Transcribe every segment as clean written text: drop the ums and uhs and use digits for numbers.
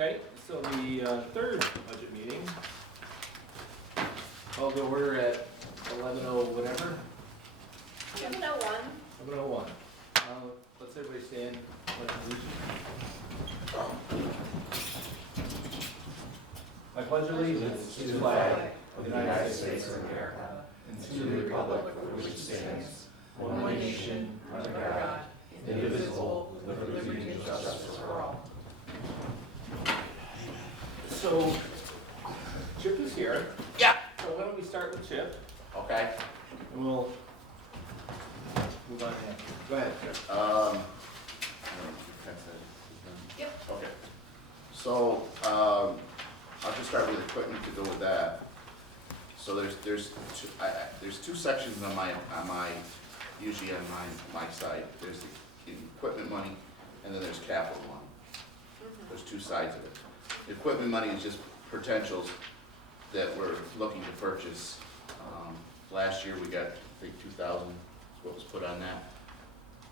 Okay, so the third budget meeting, called to order at 11:00 whatever, 7:01. 11:01. Let's everybody stand, pledge allegiance. I pledge allegiance to the flag of the United States of America and to the republic for which it stands, one nation, under God, indivisible, with liberty and justice for all. So, Chip is here. Yeah. So why don't we start with Chip, Okay. and we'll move on to him. Go ahead, Chip. Yep. Okay. So, I'll just start with equipment to go with that. So there's two sections on my usually on my side. There's the equipment money, and then there's capital money. There's two sides of it. The equipment money is just potentials that we're looking to purchase. Last year we got, I think, 2,000 is what was put on that.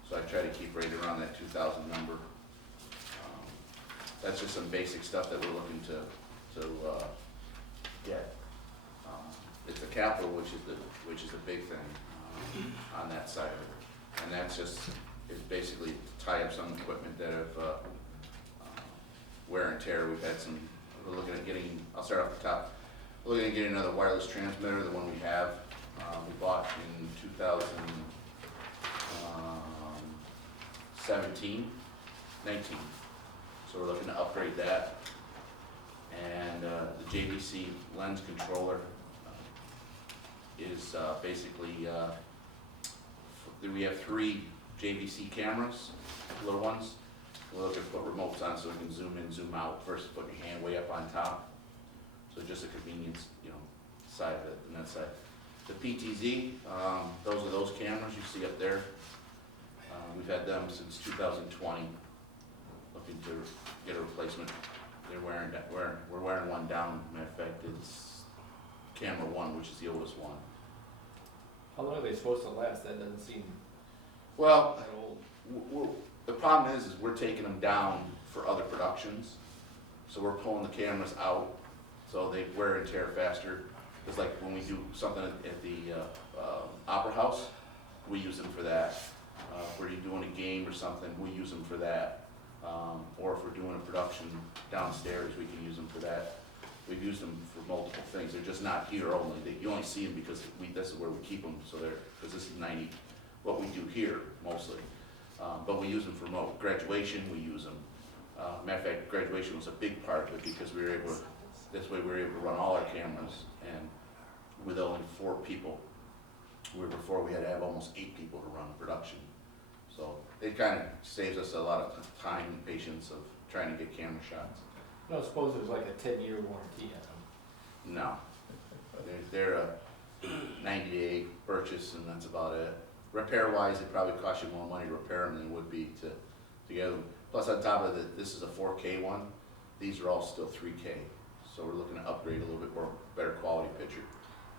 So I try to keep right around that 2,000 number. That's just some basic stuff that we're looking to get. It's the capital, which is the big thing on that side of it, and that's just is basically to tie up some equipment that have wear and tear. We've had some. We're looking at getting. I'll start off the top. We're looking at getting another wireless transmitter. The one we have, we bought in 2017, 19. So we're looking to upgrade that. And the JVC lens controller is basically, we have 3 JVC cameras, little ones. We're looking to put remotes on so we can zoom in, zoom out versus putting your hand way up on top. So just a convenience, side of it, and that side. The PTZ, those are those cameras you see up there. We've had them since 2020. Looking to get a replacement. We're wearing one down. Matter of fact, it's camera 1, which is the oldest one. How long are they supposed to last? That doesn't seem Well, that old. the problem is we're taking them down for other productions. So we're pulling the cameras out, so they wear and tear faster. It's like when we do something at the Opera House, we use them for that. If we're doing a game or something, we use them for that. Or if we're doing a production downstairs, we can use them for that. We've used them for multiple things. They're just not here only. You only see them because this is where we keep them. So because this is 90, what we do here mostly. But we use them for graduation. We use them. Matter of fact, graduation was a big part of it because we were able to. This way we were able to run all our cameras and with only 4 people. Where before we had to have almost 8 people to run production. So it kind of saves us a lot of time and patience of trying to get camera shots. I don't suppose there's like a 10-year warranty on them. No. They're a 90-day purchase and that's about it. Repair-wise, it probably costs you more money to repair them than it would be to get them. Plus on top of it, this is a 4K one. These are all still 3K. So we're looking to upgrade a little bit more, better quality picture.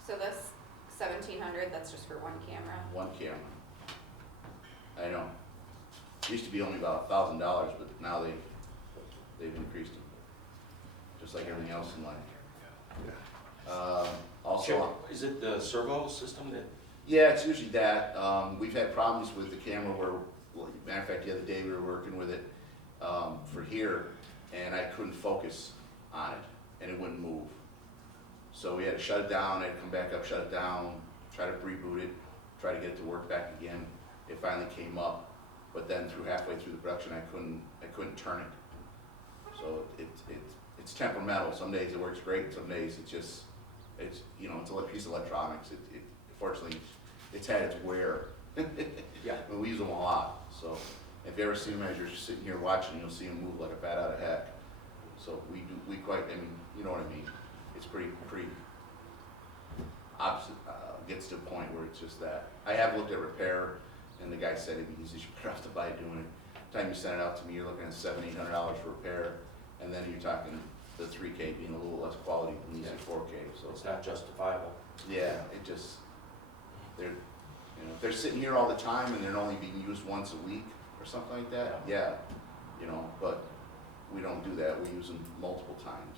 So this 1,700, that's just for one camera? One camera. I know. It used to be only about $1,000, but now they've increased them. Just like everything else in life. Also, is it the servo system that? yeah, it's usually that. We've had problems with the camera where, matter of fact, the other day we were working with it for here, and I couldn't focus on it, and it wouldn't move. So we had to shut it down. I had to come back up, shut it down, try to reboot it, try to get it to work back again. It finally came up, but then halfway through the production, I couldn't turn it. So it's temperamental. Some days it works great. Some days it's a piece of electronics. Fortunately, it's had its wear. Yeah. I mean, we use them a lot. So if you ever see them as you're sitting here watching, you'll see them move like a bat out of heck. So we quite. I mean, you know what I mean. It's pretty opposite. Gets to a point where it's just that. I have looked at repair. And the guy said it'd be easy, you're better off to buy doing it. By the time you send it out to me, you're looking at $700, $800 for repair, and then you're talking the 3K being a little less quality than these 4K. So It's not justifiable. yeah, it just if they're sitting here all the time and they're only being used once a week or something like that. Yeah, but we don't do that. We use them multiple times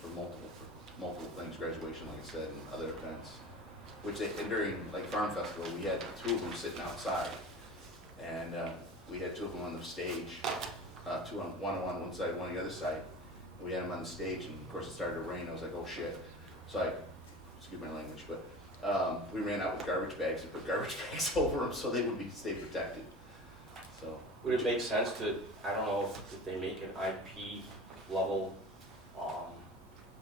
for multiple things, graduation, like I said, and other events. And during like Farm Festival, we had two of them sitting outside, and we had two of them on the stage, one on one side, one on the other side. We had them on the stage, and of course it started to rain. I was like, oh shit. So excuse my language, but we ran out with garbage bags and put garbage bags over them so they would stay protected. So. Would it make sense to, I don't know if they make an IP level,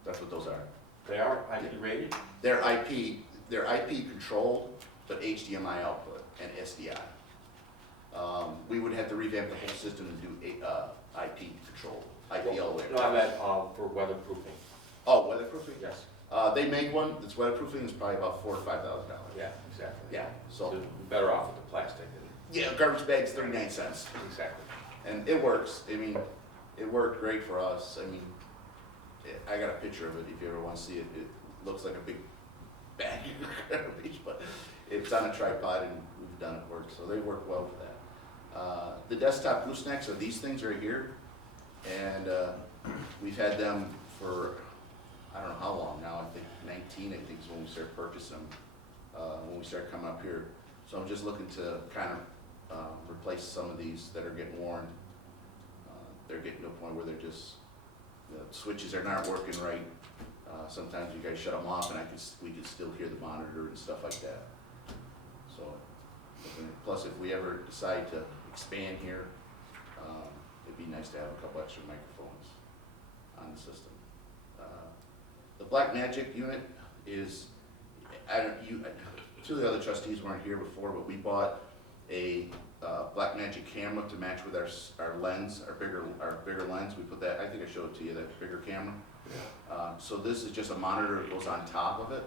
That's what those are. they are IP rated? They're IP controlled, but HDMI output and SDI. We would have to revamp the whole system and do IP control, IP all the way. No, I meant for weatherproofing. Oh, weatherproofing? Yes. They make one that's weatherproofing. It's probably about $4,000 to $5,000. Yeah, exactly. Yeah. So So you're better off with the plastic. yeah, garbage bag's 39 cents, Exactly. and it works. I mean, it worked great for us. I mean, I got a picture of it if you ever want to see it. It looks like a big bag of garbage, but it's on a tripod, and we've done it work. So they work well for that. The desktop goosenecks are these things right here, and we've had them for I don't know how long now. I think 19. I think is when we started purchasing them. When we started coming up here. So I'm just looking to kind of replace some of these that are getting worn. They're getting to a point where they're just, the switches are not working right. Sometimes you guys shut them off and we can still hear the monitor and stuff like that. So, plus if we ever decide to expand here, it'd be nice to have a couple extra microphones on the system. The Blackmagic unit is, two of the other trustees weren't here before, but we bought a Blackmagic camera to match with our lens, our bigger lens. We put that, I think I showed it to you, that bigger camera. So this is just a monitor that goes on top of it.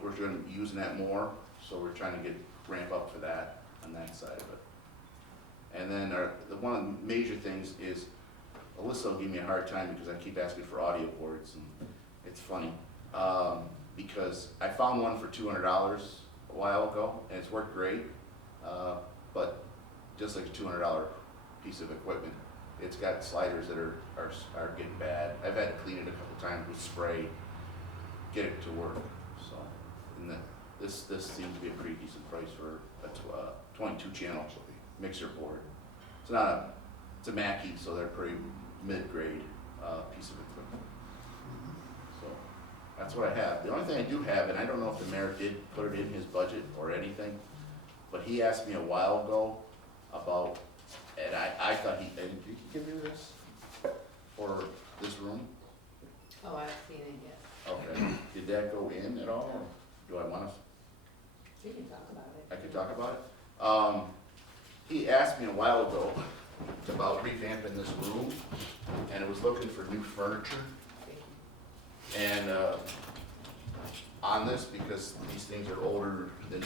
We're going to be using that more, so we're trying to ramp up for that on that side of it. And then one of the major things is, Alyssa will give me a hard time because I keep asking for audio boards, and it's funny. Because I found one for $200 a while ago, and it's worked great, but just like a $200 piece of equipment, it's got sliders that are getting bad. I've had to clean it a couple times with spray, get it to work. So, and this seems to be a pretty decent price for a 22 channel mixer board. It's a Mackie, so they're pretty mid-grade piece of equipment. So that's what I have. The only thing I do have, and I don't know if the mayor did put it in his budget or anything, but he asked me a while ago about, and I thought did he give you this for this room? Oh, I've seen it, yes. Okay. Did that go in at all? Or do I want to? We can talk about it. I could talk about it. He asked me a while ago about revamping this room, and it was looking for new furniture. And on this, because these things are older than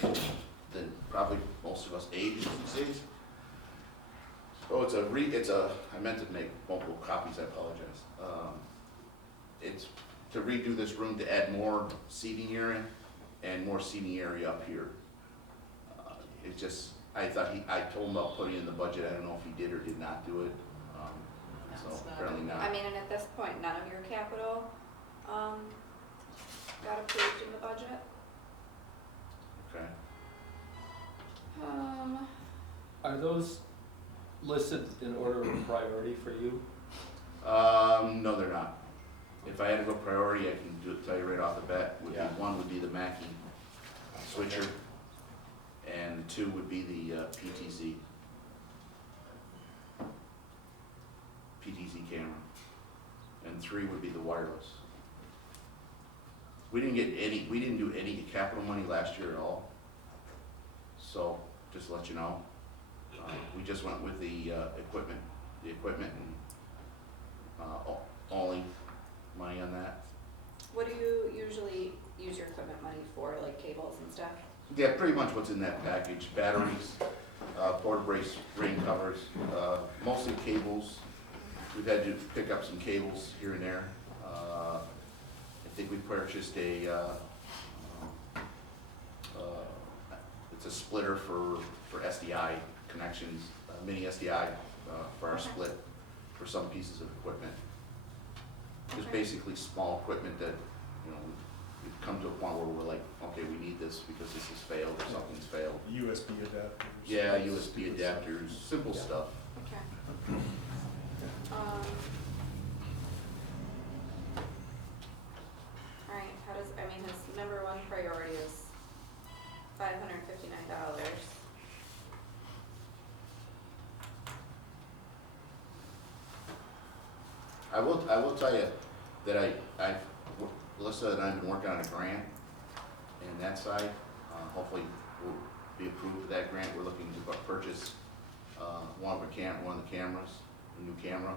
probably most of us age these days. So I meant to make multiple copies, I apologize. It's to redo this room to add more seating area and more seating area up here. I told him about putting it in the budget. I don't know if he did or did not do it. So apparently not. I mean, and at this point, none of your capital got approved in the budget. Okay. Are those listed in order of priority for you? No, they're not. If I had to go priority, I can tell you right off the bat. Yeah. One would be the Mackie switcher, and two would be the PTZ camera, and three would be the wireless. We didn't do any capital money last year at all. So just to let you know, we just went with the equipment and only money on that. What do you usually use your equipment money for, like cables and stuff? Yeah, pretty much what's in that package: batteries, porta brace, rain covers, mostly cables. We've had to pick up some cables here and there. I think we purchased it's a splitter for SDI connections, mini SDI for our split. for some pieces of equipment. There's Okay. basically small equipment that, you know, we've come to a point where we're like, okay, we need this because this has failed or something's failed. USB adapters. Yeah, USB adapters, simple stuff. Okay. Alright, how does, I mean, his number one priority is $559. I will tell you that Melissa and I have been working on a grant, and that side, hopefully we'll be approved for that grant. We're looking to purchase, one of the cameras, a new camera.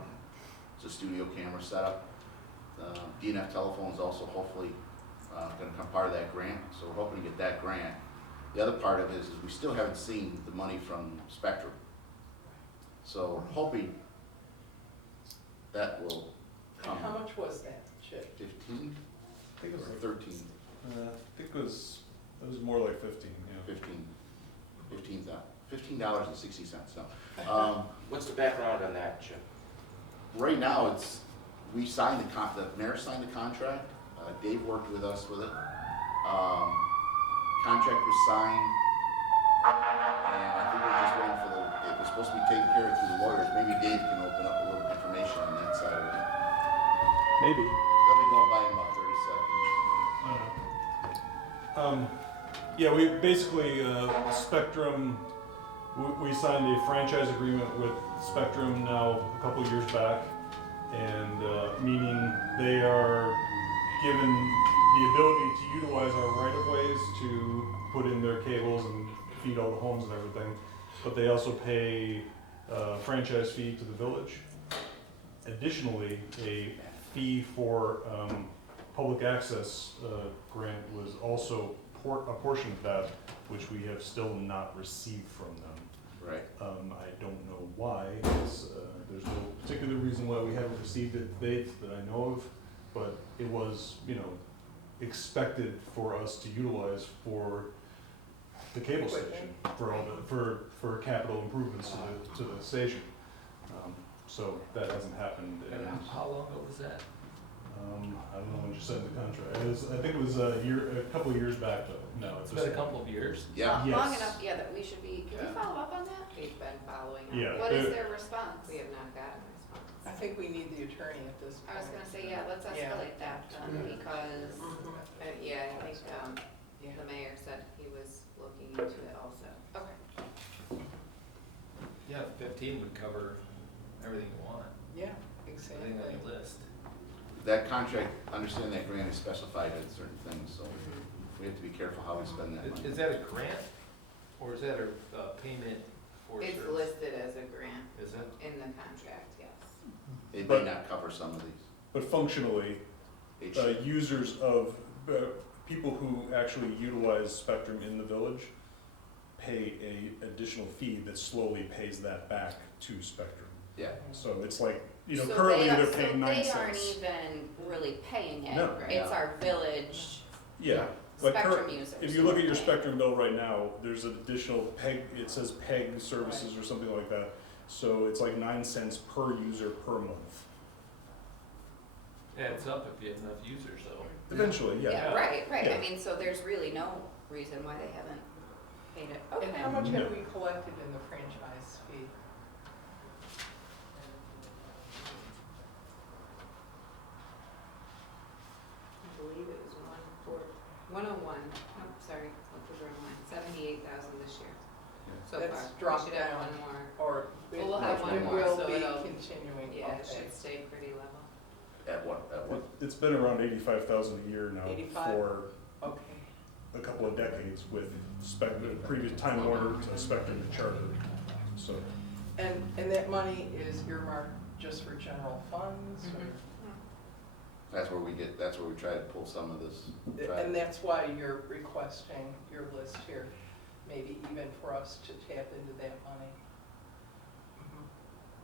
It's a studio camera setup. DNF telephone is also hopefully, gonna become part of that grant, so we're hoping to get that grant. The other part of it is we still haven't seen the money from Spectrum. So we're hoping that will come. And how much was that, Chip? 15 I think it was or like, 13? I think it was more like 15, yeah. 15, $15.60, no. What's the background on that, Chip? Right now, we signed the mayor signed the contract, Dave worked with us with it. Contract was signed, and I think we're just waiting for it was supposed to be taken care of through the lawyers. Maybe Dave can open up a little information on that side of it. Maybe. They'll be going by in about 30 seconds. Yeah, we basically, Spectrum, we signed a franchise agreement with Spectrum now a couple of years back, and meaning they are given the ability to utilize our right-of-ways to put in their cables and feed all the homes and everything, but they also pay a franchise fee to the village. Additionally, a fee for public access grant was also a portion of that, which we have still not received from them. Right. I don't know why. There's no particular reason why we haven't received it to date that I know of, but it was, expected for us to utilize for the cable station, for all for capital improvements to the station. So that hasn't happened. And how long ago was that? I don't know when you signed the contract. I think it was a couple of years back, but no, It's been a couple of years. Yeah. Long Yes. enough, yeah, that we should be, can we follow up on that? We've been following up. Yeah. What is their response? We have not gotten a response. I think we need the attorney at this point. I was gonna say, yeah, let's Yeah. escalate that then, because, Yeah, I think, Yeah. the mayor said he was looking into it also. okay. Yeah, 15 would cover everything you want, Yeah, everything exactly. on your list. That contract, understand that grant is specified at certain things, so we have to be careful how we spend that money. Is that a grant, or is that a payment for service? It's listed as a grant Is it? in the contract, yes. It may But- not cover some of these. But functionally, It should. users of, people who actually utilize Spectrum in the village pay a additional fee that slowly pays that back to Spectrum. Yeah. So it's like, So currently they- they're paying 9 So they aren't cents. even really paying it, No. it's our village Yeah, but Spectrum users. if you look at your Spectrum bill right now, there's an additional PEG, it says PEG services or something like that. So it's like 9 cents per user per month. Adds up if you have enough users, though. Eventually, yeah. Yeah, right, I Yeah. mean, so there's really no reason why they haven't paid it, And how okay. much No. have we collected in the franchise fee? I believe it was 101, sorry, look the wrong line, 78,000 this year. So That's far. dropped We should have down. one more. Or it We'll have one it more, will so be it'll- continuing, Yeah, it okay. should stay pretty level. At what? It's been around 85,000 a year now 85? for Okay, a couple of decades with Spectrum, previous Time Warner to Spectrum to Charter. So, and that money is earmarked just for general funds? or- That's where we try to pull some of this. And that's why you're requesting your list here, maybe even for us to tap into that money?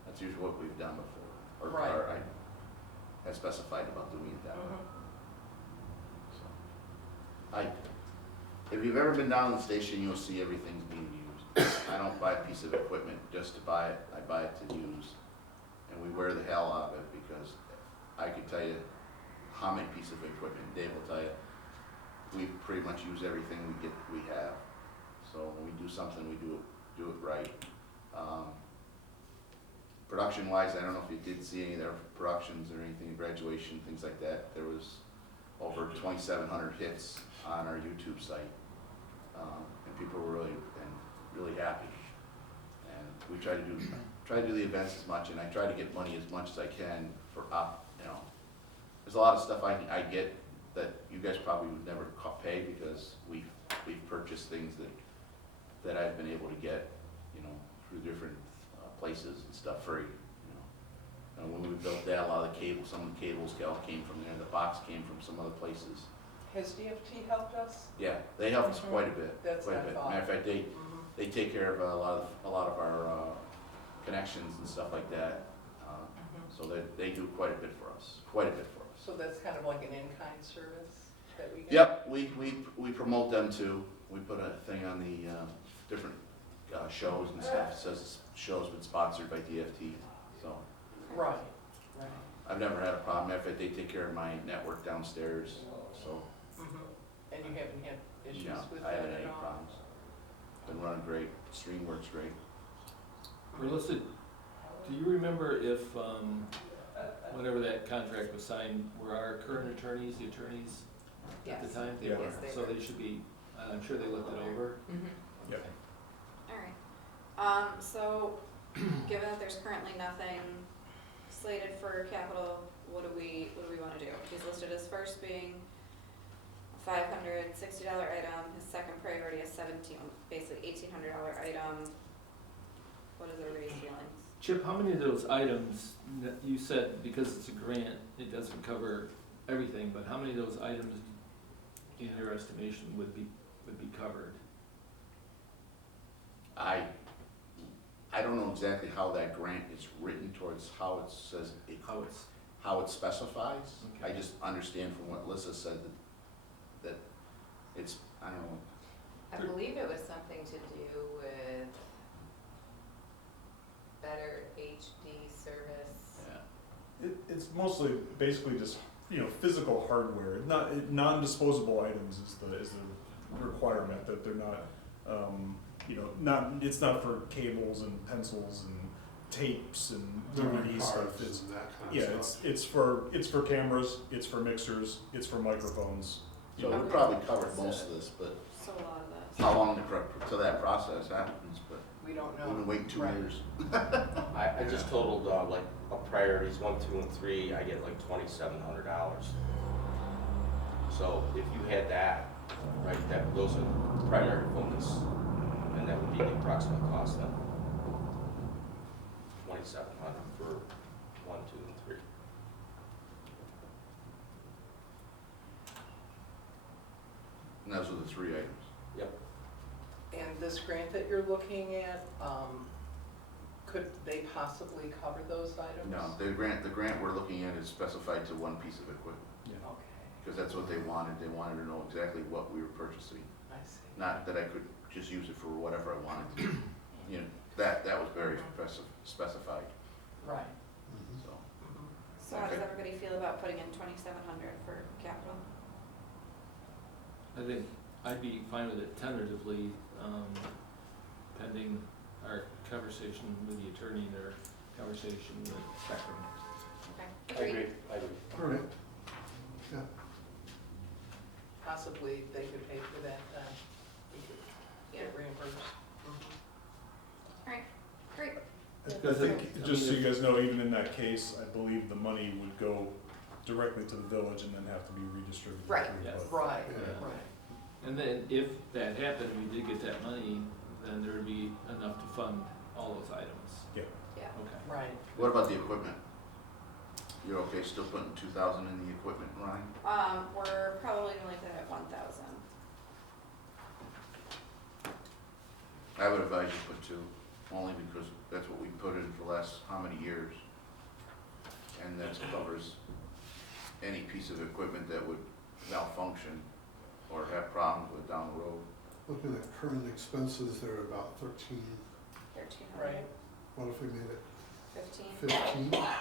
That's usually what we've done before, or, Right. I have specified about doing it that way. So, if you've ever been down the station, you'll see everything's being used. I don't buy a piece of equipment just to buy it, I buy it to use. and we wear the hell out of it, because I can tell you how many pieces of equipment, Dave will tell you, we pretty much use everything we have. So when we do something, we do it right. Production wise, I don't know if you did see any of their productions or anything, graduation, things like that. There was over 2,700 hits on our YouTube site. And people were really happy. And we try to do the events as much, and I try to get money as much as I can for there's a lot of stuff I get that you guys probably would never pay, because we've purchased things that I've been able to get, through different places and stuff free, And when we built that, a lot of the cables, some of the cables came from there, the box came from some other places. Has DFT helped us? Yeah, they helped us quite a bit, That's quite a what I bit. thought. Matter of fact, they take care of a lot of our connections and stuff like that. So they do quite a bit for us, So that's kind of like an in-kind service that we get? Yep, we promote them too. We put a thing on the different shows and stuff. It says show's been sponsored by DFT, so. Right. I've never had a problem. Matter of fact, they take care of my network downstairs, so. And you haven't had issues No, with I that haven't at had any all? problems. Been running great, stream works great. Melissa, do you remember if, whenever that contract was signed, were our current attorneys the attorneys at the Yes. time? Yeah. Yes, they So were. they should be, I'm sure they looked it over. Mhm. Yep. Alright, so, given that there's currently nothing slated for capital, what do we wanna do? He's listed as first being a $560 item, his second priority is basically $1,800 item. What is everybody's feelings? Chip, how many of those items, you said because it's a grant, it doesn't cover everything, but how many of those items, in your estimation, would be covered? I don't know exactly how that grant is written towards how it says, how it specifies. Okay. I just understand from what Lissa said that it's, I don't know, I believe it was something to do with better HD service. yeah. It's mostly basically just, physical hardware, non-disposable items is the requirement, that they're not, it's not for cables and pencils and tapes and DVD stuff. It's, it's for cameras, it's for mixers, it's for microphones. So we probably covered most of this, but So a lot of this. how long till that process happens, but We don't know. we've been waiting 2 Right. years. I just totaled, like, priorities 1, 2, and 3, I get like $2,700. So if you had that, right, those are primary components, and that would be the approximate cost then. 2,700 for 1, 2, and 3. And those are the 3 items. Yep. And this grant that you're looking at, could they possibly cover those items? No, the grant we're looking at is specified to one piece of equipment, Okay, because that's what they wanted. They wanted to know exactly what we were purchasing. I see. Not that I could just use it for whatever I wanted to. That was very specified, Right. so. So how does Okay. everybody feel about putting in 2,700 for capital? I think I'd be fine with it tentatively, pending our conversation with the attorney and their conversation with Spectrum. Okay. I agree. All right. Yeah. Possibly they could pay for that, we could get reimbursed. Alright, great. I think, just so you guys know, even in that case, I believe the money would go directly to the village and then have to be redistributed. Right. through Yes. both. Right, Yeah. right. And then if that happened, we did get that money, then there would be enough to fund all those items. Yeah. Yeah. Okay. Right. What about the equipment? You're okay still putting 2,000 in the equipment, Ryan? We're probably gonna leave that at 1,000. I would advise you put 2, only because that's what we put in for the last how many years? And that covers any piece of equipment that would malfunction or have problems with down the road. Looking at current expenses, they're about 13. 1,300. Right. What if we made it 15? 15. Alright,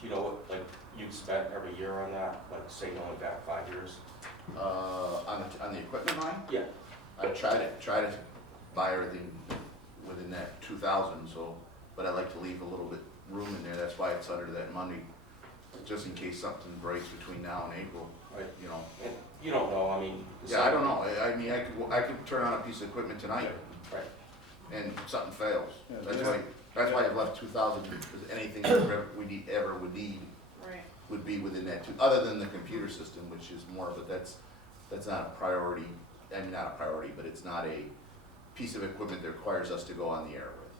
Do you know what, like, you've spent every year on that, like, say going back 5 years? On the equipment line, Yeah. I try to buy everything within that 2,000, so, but I like to leave a little bit room in there, that's why it's under that money, just in case something breaks between now and April, Right. you know. And you don't know, I mean. Yeah, I don't know, I mean, I could turn on a piece of equipment tonight, Right. and something fails. Yeah, That's why I've left 2,000, because anything that ever would need right. would be within that two, other than the computer system, which is more, but that's not a priority, I mean, not a priority, but it's not a piece of equipment that requires us to go on the air with.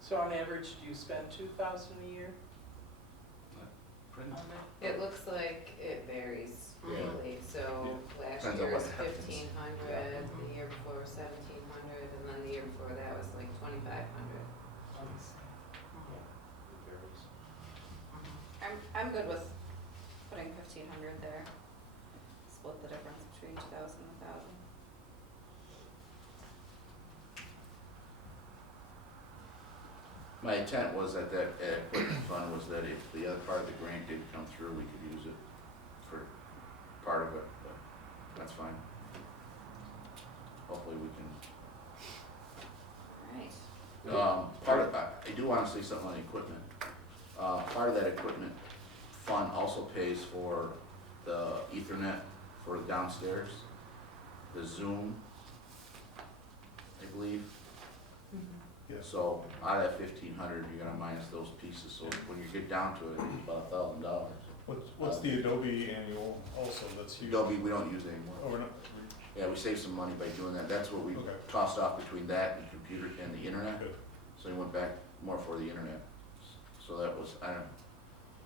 So on average, do you spend 2,000 a year on that? It looks like it varies Yeah. really, so last Depends on year what was happens. 1,500, the year before was 1,700, and then the year before that was like 2,500. It varies. I'm good with putting 1,500 there. Split the difference between 2,000 and 1,000. My intent was that equipment fund was that if the other part of the grant didn't come through, we could use it for part of it, but that's fine. Hopefully we can. Alright, Part of, I do wanna say something on the equipment. Part of that equipment fund also pays for the Ethernet for downstairs, the Zoom, I believe. Yes. So out of that 1,500, you're gonna minus those pieces, so when you get down to it, it's about $1,000. What's the Adobe annual also, that's huge? Adobe, we don't use anymore. Oh, we're not, Yeah, we saved some money by doing that, that's what we Okay. tossed off between that and computer and the internet. good. So we went back more for the internet. So that was, I don't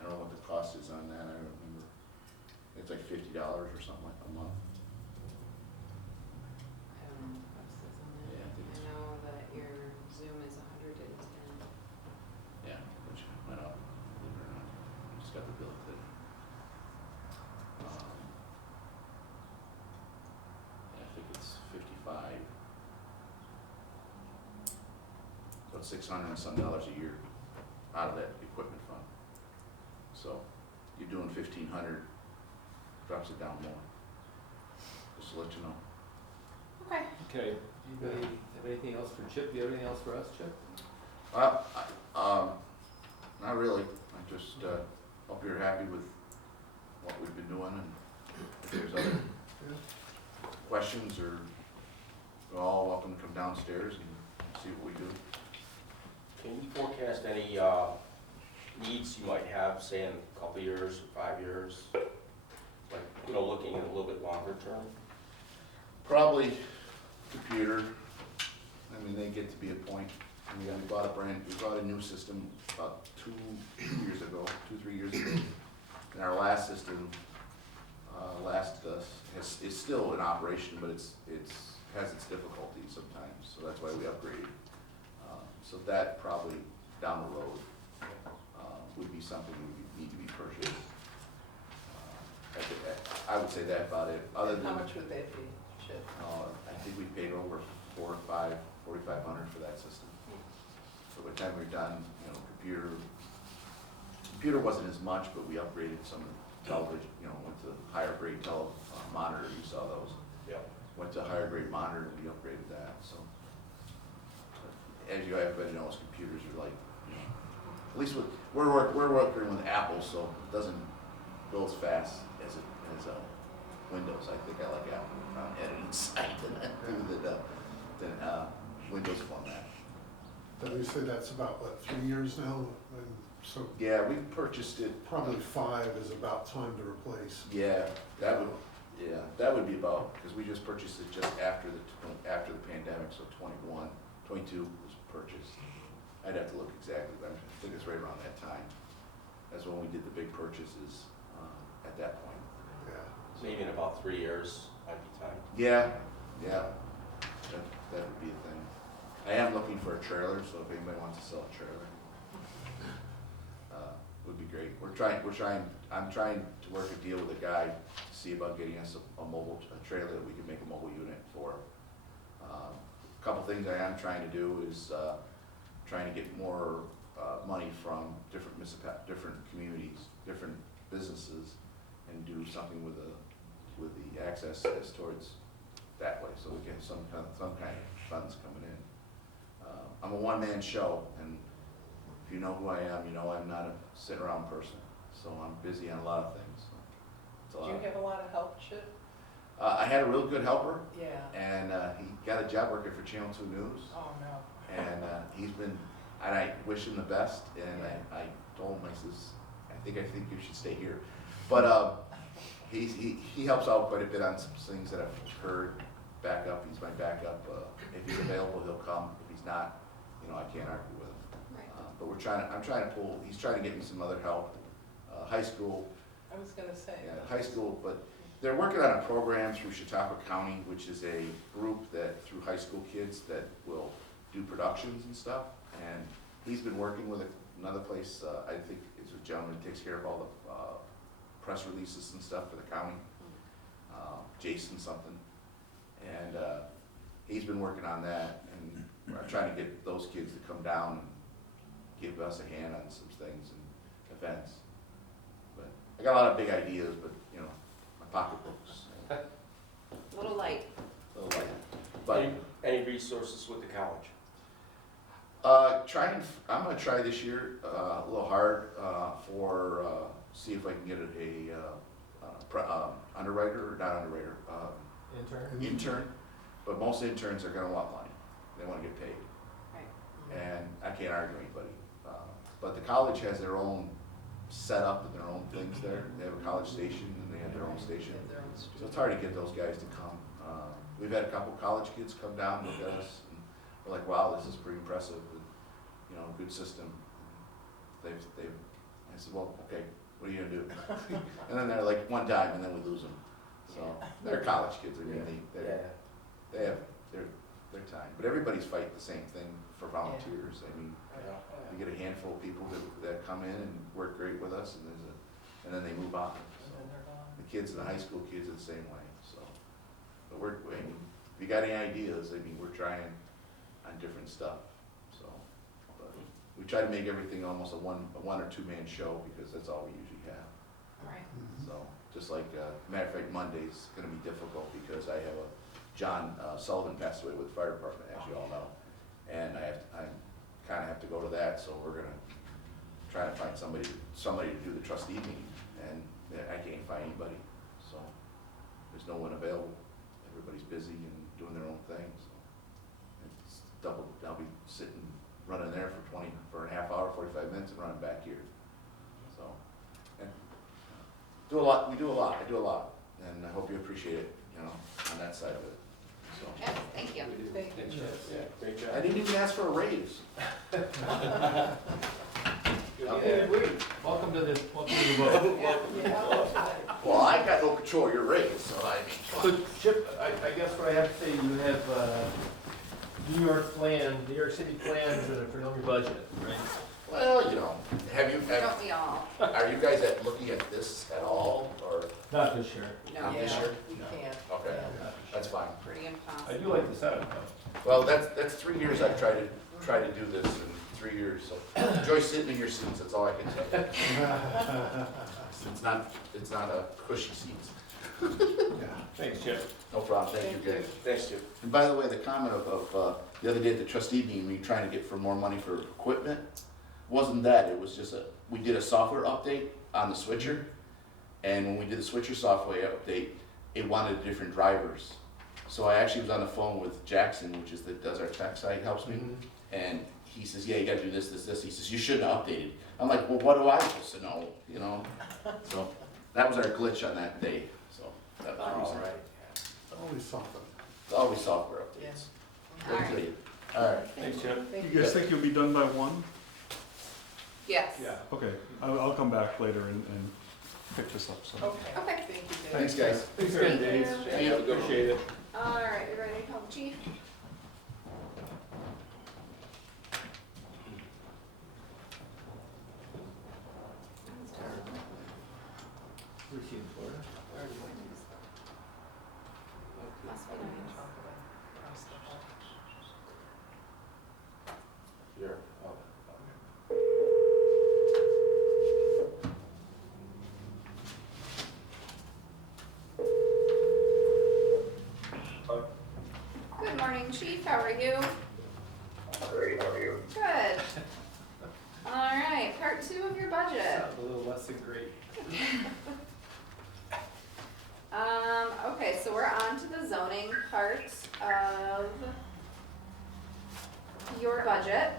know what the cost is on that, I don't remember. It's like $50 or something like a month. I don't know what else is on that. Yeah, I think it's- I know that your Zoom is 110. Yeah, which went up, believe it or not. Just got the bill today. Yeah, I think it's 55. So it's $600 and some dollars a year out of that equipment fund. So you're doing 1,500, drops it down more. Just to let you know. okay. Okay, anybody have anything else for Chip? Do you have anything else for us, Chip? Not really. I just hope you're happy with what we've been doing, and if there's other questions, or you're all welcome to come downstairs and see what we do. Can you forecast any needs you might have, say in a couple of years, 5 years? Like, you know, looking at a little bit longer term? Probably computer. I mean, they get to be a point. We bought a new system about 2 years ago, 2-3 years ago. And our last system lasted us, is still in operation, but it's has its difficulties sometimes, so that's why we upgraded. So that probably down the road would be something we need to be purchased. I would say that about it. Other than How much would that be, Chip? I think we paid over $4,500 for that system. So by the time we're done, you know, computer wasn't as much, but we upgraded some television, you know, went to higher grade monitor, you saw those. Yeah. Went to higher grade monitor, and we upgraded that, so. As everybody knows, computers are like, you know, at least we're working with Apple, so it doesn't go as fast as Windows. I think I like Apple on editing side than Windows format. Then you say that's about, what, 3 years now? And so Yeah, we purchased it. probably 5 is about time to replace. Yeah, that would be about, because we just purchased it just after the pandemic, so 22 was purchased. I'd have to look exactly, but I think it's right around that time. That's when we did the big purchases, at that point. Yeah. Maybe in about 3 years might be time. Yeah, that would be a thing. I am looking for a trailer, so if anybody wants to sell a trailer, would be great. I'm trying to work a deal with a guy to see about getting us a trailer that we can make a mobile unit for. couple things I am trying to do is, trying to get more, money from different different communities, different businesses, and do something with the access as towards that way, so we get some kind of funds coming in. I'm a one-man show, and if you know who I am, you know I'm not a sit-around person, so I'm busy on a lot of things. So it's a Do lot. you have a lot of help, Chip? I had a real good helper, Yeah. and he got a job working for Channel 2 News, Oh, no. and he's been, and I wish him the best, and Yeah. I told him, I says, I think you should stay here. But he helps out quite a bit on some things that I've heard. Backup, he's my backup. If he's available, he'll come. If he's not, you know, I can't argue with him. Right. But I'm trying to pull, he's trying to get me some other help. High school, I was gonna say. yeah, high school, but they're working on a program through Chautauqua County, which is a group that, through high school kids, that will do productions and stuff. And he's been working with another place, I think it's a gentleman who takes care of all the press releases and stuff for the county, Jason something. And he's been working on that, and I'm trying to get those kids to come down and give us a hand on some things and events. But I got a lot of big ideas, but you know, my pocketbook's A little light. a little light. But Any resources with the college? I'm gonna try this year a little hard for see if I can get underwriter or not underwriter. Intern, but most interns are gonna want money. They wanna get paid. Right. And I can't argue anybody. But the college has their own setup and their own things there. They have a college station and they have their own station. Have their own So student. it's hard to get those guys to come. We've had a couple college kids come down with us, and we're like, wow, this is pretty impressive, and, you know, good system. I said, well, okay, what are you gonna do? And then they're like, one time, and then we lose them. So, they're college kids, I mean, they have their time. But everybody's fighting the same thing for volunteers. I mean, we get a handful of people that come in and work great with us, and then they move on. So, And then they're gone. the kids, the high school kids are the same way, so. But I mean, if you got any ideas, I mean, we're trying on different stuff, so. But we try to make everything almost a one or two man show, because that's all we usually have. Right. So, just like, matter of fact, Monday's gonna be difficult, because I have John Sullivan passed away with the fire department, as you all know. And I kinda have to go to that, so we're gonna try to find somebody to do the trustee meeting, and I can't find anybody, so there's no one available. Everybody's busy and doing their own thing, so it's double. I'll be running there for a half hour, 45 minutes, and running back here. So, and we do a lot, and I hope you appreciate it, you know, on that side of it, so. Yes, thank you. Thank you, Chip. Yeah, great job. I didn't even ask for a raise. Welcome to the vote. Well, I got no control of your raise, so I mean, So Chip, I guess what I have to say, you have New York City plans and a Fredonia budget, right? well, you know, Don't we all? are you guys looking at this at all, or? Not this year. No, This Yeah, year? we can't. Okay, Yeah. that's fine. pretty I impossible. do like the setup though. Well, that's 3 years I've tried to do this in 3 years, so enjoy sitting in your seats, that's all I can tell you. It's not a cushy seat. Thanks, Chip. No problem, thank you guys. Thanks, Chip. And by the way, the comment of the other day at the trustee meeting, we were trying to get for more money for equipment, wasn't that, it was just we did a software update on the switcher, and when we did the switcher software update, it wanted different drivers. So I actually was on the phone with Jackson, which does our tech site, helps me, and he says, yeah, you gotta do this. He says, you shouldn't have updated. I'm like, well, what do I supposed to know, you know? So, that was our glitch on that day, so, that was the All reason. right. Always something. It's always software updates. All Good to right. you. All right. Thanks, Chip. Thank You guys think you'll be done by 1? Yes. Okay, I'll come back later and pick this up, so. Okay. Okay. Thank you, Dave. Thanks, guys. Thanks again, Dave. Thank you. Appreciate it. All right, you ready to call the chief? Where's he in Florida? Must be nice. Chief, how are you? Great, how are you? Good. All right, part 2 of your budget. Sounds a little less than great. Okay, so we're on to the zoning part of your budget.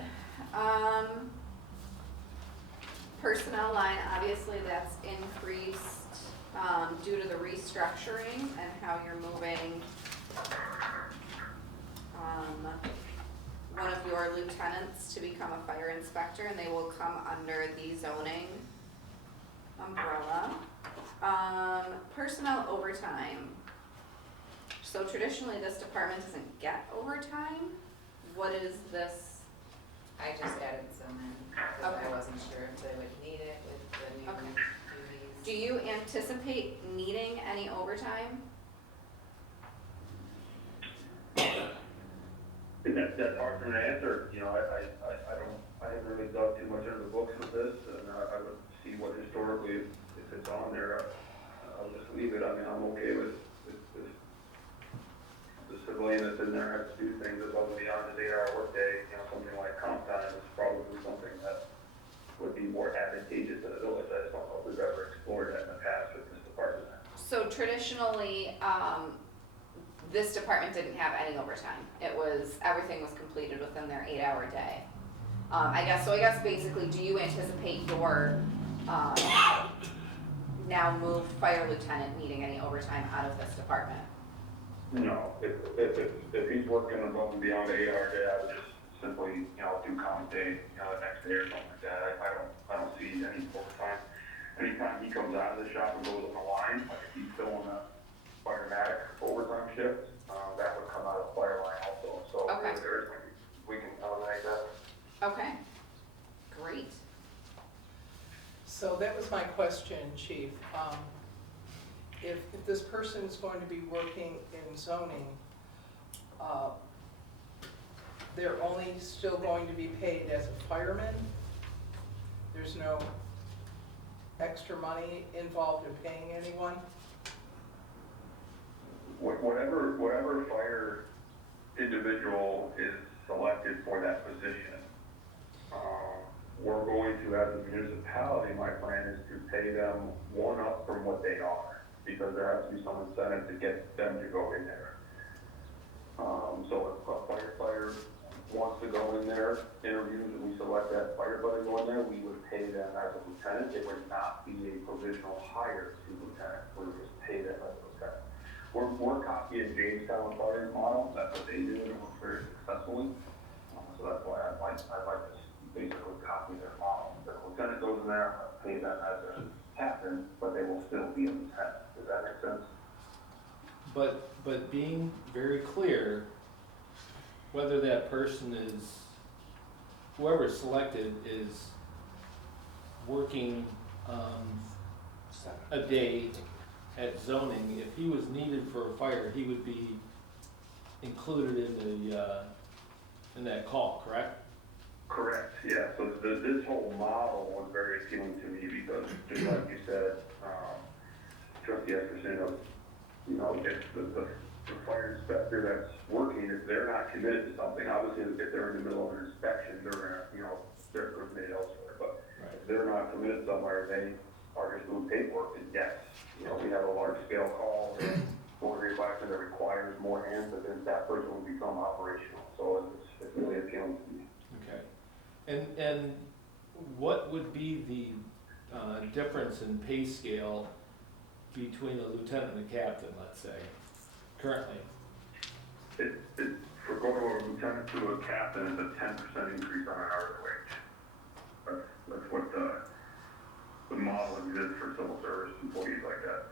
Personnel line, obviously that's increased, due to the restructuring and how you're moving, one of your lieutenants to become a fire inspector, and they will come under the zoning umbrella. Personnel overtime. So traditionally, this department doesn't get overtime. What is this? I just added some in, because Okay. I wasn't sure if they would need it with the new Okay. duties. Do you anticipate needing any overtime? That's hard for me to answer, you know, I haven't really dug too much into the books with this, and I would see what historically, if it's on there, I'll just leave it. I mean, I'm okay with the civilian that's in there has to do things above and beyond his 8-hour workday, you know, something like comp time is probably something that would be more advantageous than it is. I just don't know if we've ever explored that in the past with this department. So traditionally, this department didn't have any overtime. It was, everything was completed within their 8-hour day. I guess basically, do you anticipate your, now moved fire lieutenant needing any overtime out of this department? No, if he's working above and beyond the 8-hour day, I would just simply, you know, do comp day, you know, the next day or something like that. I don't see any overtime. Anytime he comes out of the shop and goes on the line, like if he's filling a firematic overtime shift, that would come out of the fire line also. So Okay. we can eliminate that. Okay, great. So that was my question, Chief. If this person is going to be working in zoning, they're only still going to be paid as a fireman? There's no extra money involved in paying anyone? Whatever fire individual is selected for that position, we're going to, as a municipality, my plan is to pay them one up from what they are, because there has to be some incentive to get them to go in there. So if a firefighter wants to go in there, interviews, and we select that firefighter to go in there, we would pay them as a lieutenant. It would not be a provisional hire to lieutenant, we would just pay them as a lieutenant. We're copying Jamestown Fire's model, that's what they do, and it works very successfully. So that's why I'd like to basically copy their model. The lieutenant goes in there, pay them as a captain, but they will still be a lieutenant. Does that make sense? But being very clear, whether that person is, whoever's selected is working, a day at zoning, if he was needed for a fire, he would be included in that call, correct? Correct, yeah. So this whole model was very appealing to me because, just like you said, Trustee Eckerson, you know, if the fire inspector that's working, if they're not committed to something, obviously if they're in the middle of an inspection, they're gonna, you know, they're committed elsewhere. But if they're not committed somewhere, they are just doing paperwork, and yes, you know, we have a large scale call, or revision that requires more hands, but then that person will become operational. So it's really appealing to me. Okay. And what would be the difference in pay scale between a lieutenant and a captain, let's say, currently? For going from a lieutenant to a captain, it's a 10% increase on an hourly wage. That's what the model exists for civil service employees like that.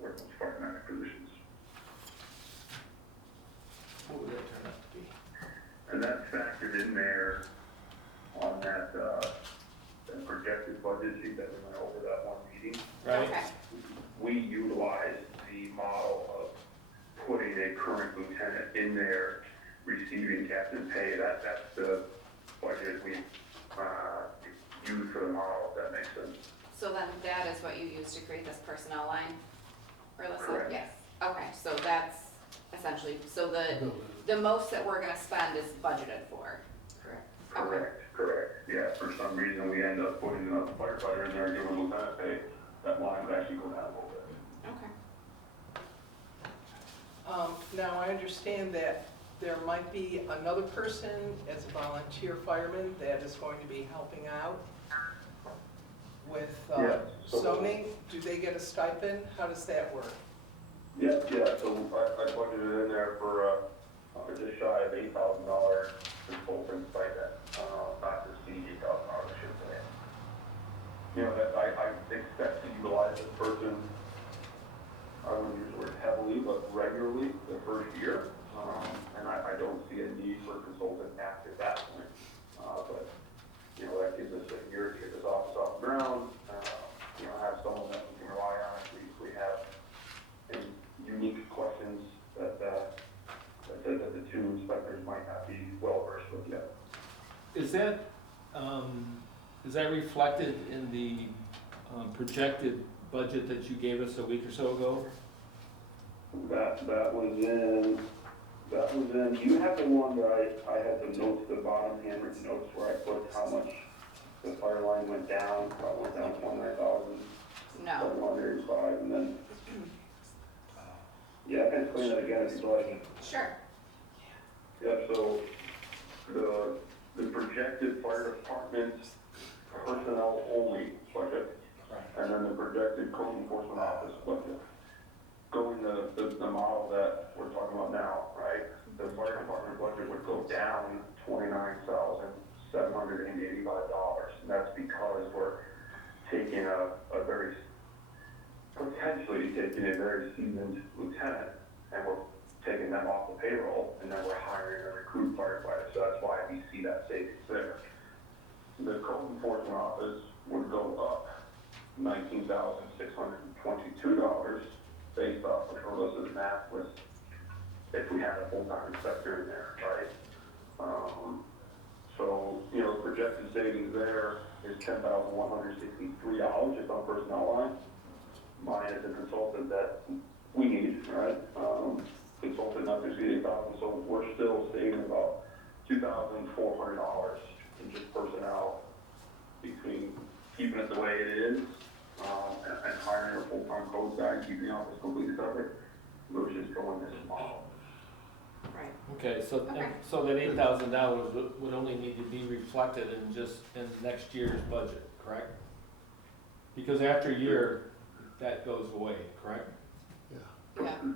Working with firefighter positions. What would that turn out to be? And that's factored in there on that projected budget sheet that we went over that one meeting. Right? Okay. We utilized the model of putting a current lieutenant in there, receiving captain pay. That's the budget we use for the model, if that makes sense. So then that is what you use to create this personnel line? Or let's Correct. yes. Okay, so that's essentially, so the most that we're gonna spend is budgeted for. Correct. Correct, yeah, for some reason we end up putting a firefighter in there, and giving lieutenant pay, that line would actually go down a little bit. Okay. Now, I understand that there might be another person as a volunteer fireman that is going to be helping out with Yeah, so- zoning. Do they get a stipend? How does that work? Yeah, so I budgeted in there for, just shy of $8,000 consultant stipend, not to exceed $8,000 I should say. You know, that I expect to utilize this person, I wouldn't use the word heavily, but regularly the first year. And I don't see a need for a consultant after that point. But, you know, that gives us a year to get this office off the ground, you know, have someone that we can rely on if we have any unique questions that the two inspectors might not be well versed with yet. Is that reflected in the projected budget that you gave us a week or so ago? That was in, you have the one that I had some notes, the bottom handwritten notes where I put how much the fire line went down, probably went down 29,000. No. 785, and then, yeah, I can explain that again if you'd like. Sure. Yep, so the projected fire department personnel only budget, and then the projected code enforcement office budget. Going the model that we're talking about now, right? The fire department budget would go down $29,785, and that's because we're taking potentially taking a very seasoned lieutenant, and we're taking them off the payroll, and then we're hiring a recruit firefighter, so that's why we see that savings there. The code enforcement office would go up $19,622 based off of Melissa's math with, if we had a full-time inspector in there, right? So, you know, projected savings there is $10,163 just on personnel line. Mine is a consultant that we need, right? Consultant not to exceed 8,000, so we're still saving about $2,400 in just personnel between keeping it the way it is, and hiring a full-time code guy, keeping the office completely covered, versus going this model. Right. Okay, so Okay. that $8,000 would only need to be reflected in next year's budget, correct? Because after a year, that goes away, correct? Yeah.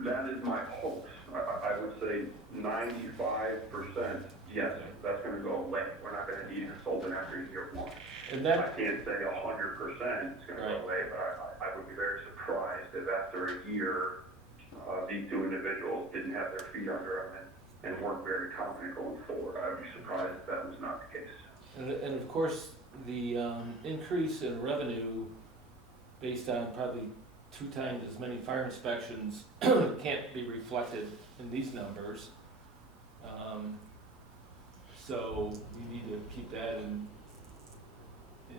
That is my hopes. I would say 95%, yes, that's gonna go away. We're not gonna need a consultant after year one. And I that, can't say 100% it's gonna Right. go away, but I would be very surprised if after a year, these two individuals didn't have their feet under them and weren't very confident going forward. I would be surprised if that was not the case. and of course, the increase in revenue based on probably 2 times as many fire inspections can't be reflected in these numbers. So you need to keep that in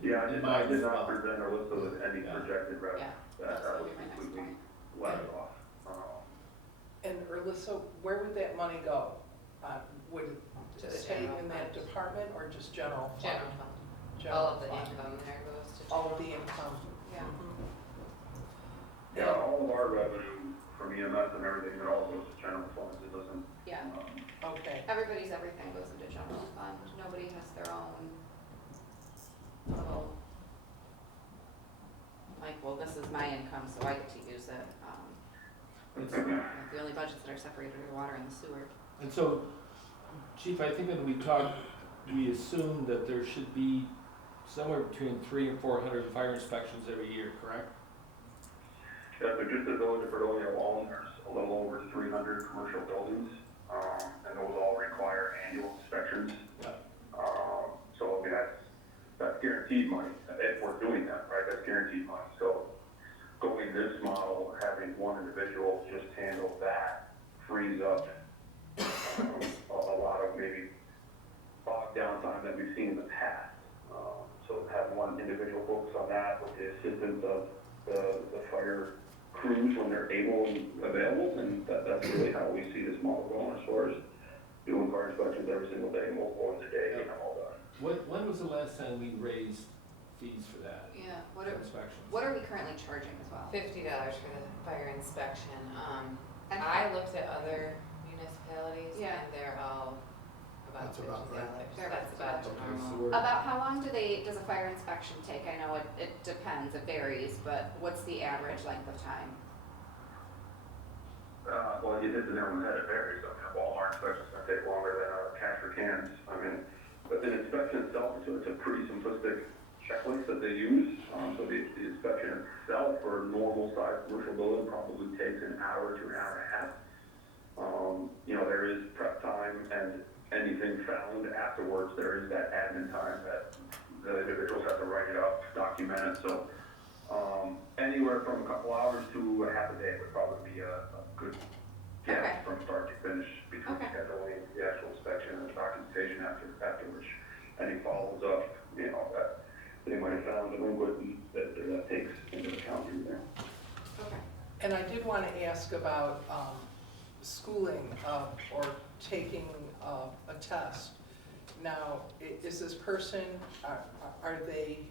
Yeah, I in did mind as not well. present a list of any Yeah. projected revenue. Yeah, That that's gonna was be my next completely point. left off. And Urlissa, where would that money go? Would it To the stay general in that fund. department or just general fund? General fund. General All of the fund. income there goes to. All of general the fund. income. Yeah. Yeah, all of our revenue from EMS and everything, it all goes to general funds. It doesn't, Yeah. Okay, Everybody's everything goes into general fund. Nobody has their own little, like, well, this is my income, so I get to use it. It's like the only budgets that are separated are water and the sewer. And so, Chief, I think when we talked, we assumed that there should be somewhere between 300 and 400 fire inspections every year, correct? yeah, so just the village of Fredonia alone, there's a little over 300 commercial buildings, and those all require annual inspections. Yeah. So, I mean, that's guaranteed money, if we're doing that, right, that's guaranteed money. So going this model, having one individual just handle that frees up a lot of maybe bogged down time that we've seen in the past. So having one individual focus on that with the assistance of the fire crews when they're able and available, and that's really how we see this model going as far as doing fire inspections every single day, multiple ones a day, getting them all done. When was the last time we raised fees for that, Yeah, for inspections? what are we currently charging as well? $50 for the fire inspection. And- I looked at other municipalities Yeah. and they're all about That's about $50. right. That's about Okay, so normal. we're- About how long does a fire inspection take? I know it depends, it varies, but what's the average length of time? Well, you hit the nail on the head, it varies. I mean, a Walmart inspection's gonna take longer than a cash for cans. I mean, but the inspection itself, it's a pretty simplistic checklist that they use. So the inspection itself for a normal sized commercial building probably takes an hour to an hour and a half. You know, there is prep time and anything found afterwards, there is that admin time that the individuals have to write it up, document it. So, anywhere from a couple hours to a half a day would probably be a good guess Okay. from start to finish between Okay. scheduling, the actual inspection and the documentation afterwards. Any follows up, you know, that they might have found delinquent that takes into account in there. Okay. And I did want to ask about schooling or taking a test. Now, is this person, are they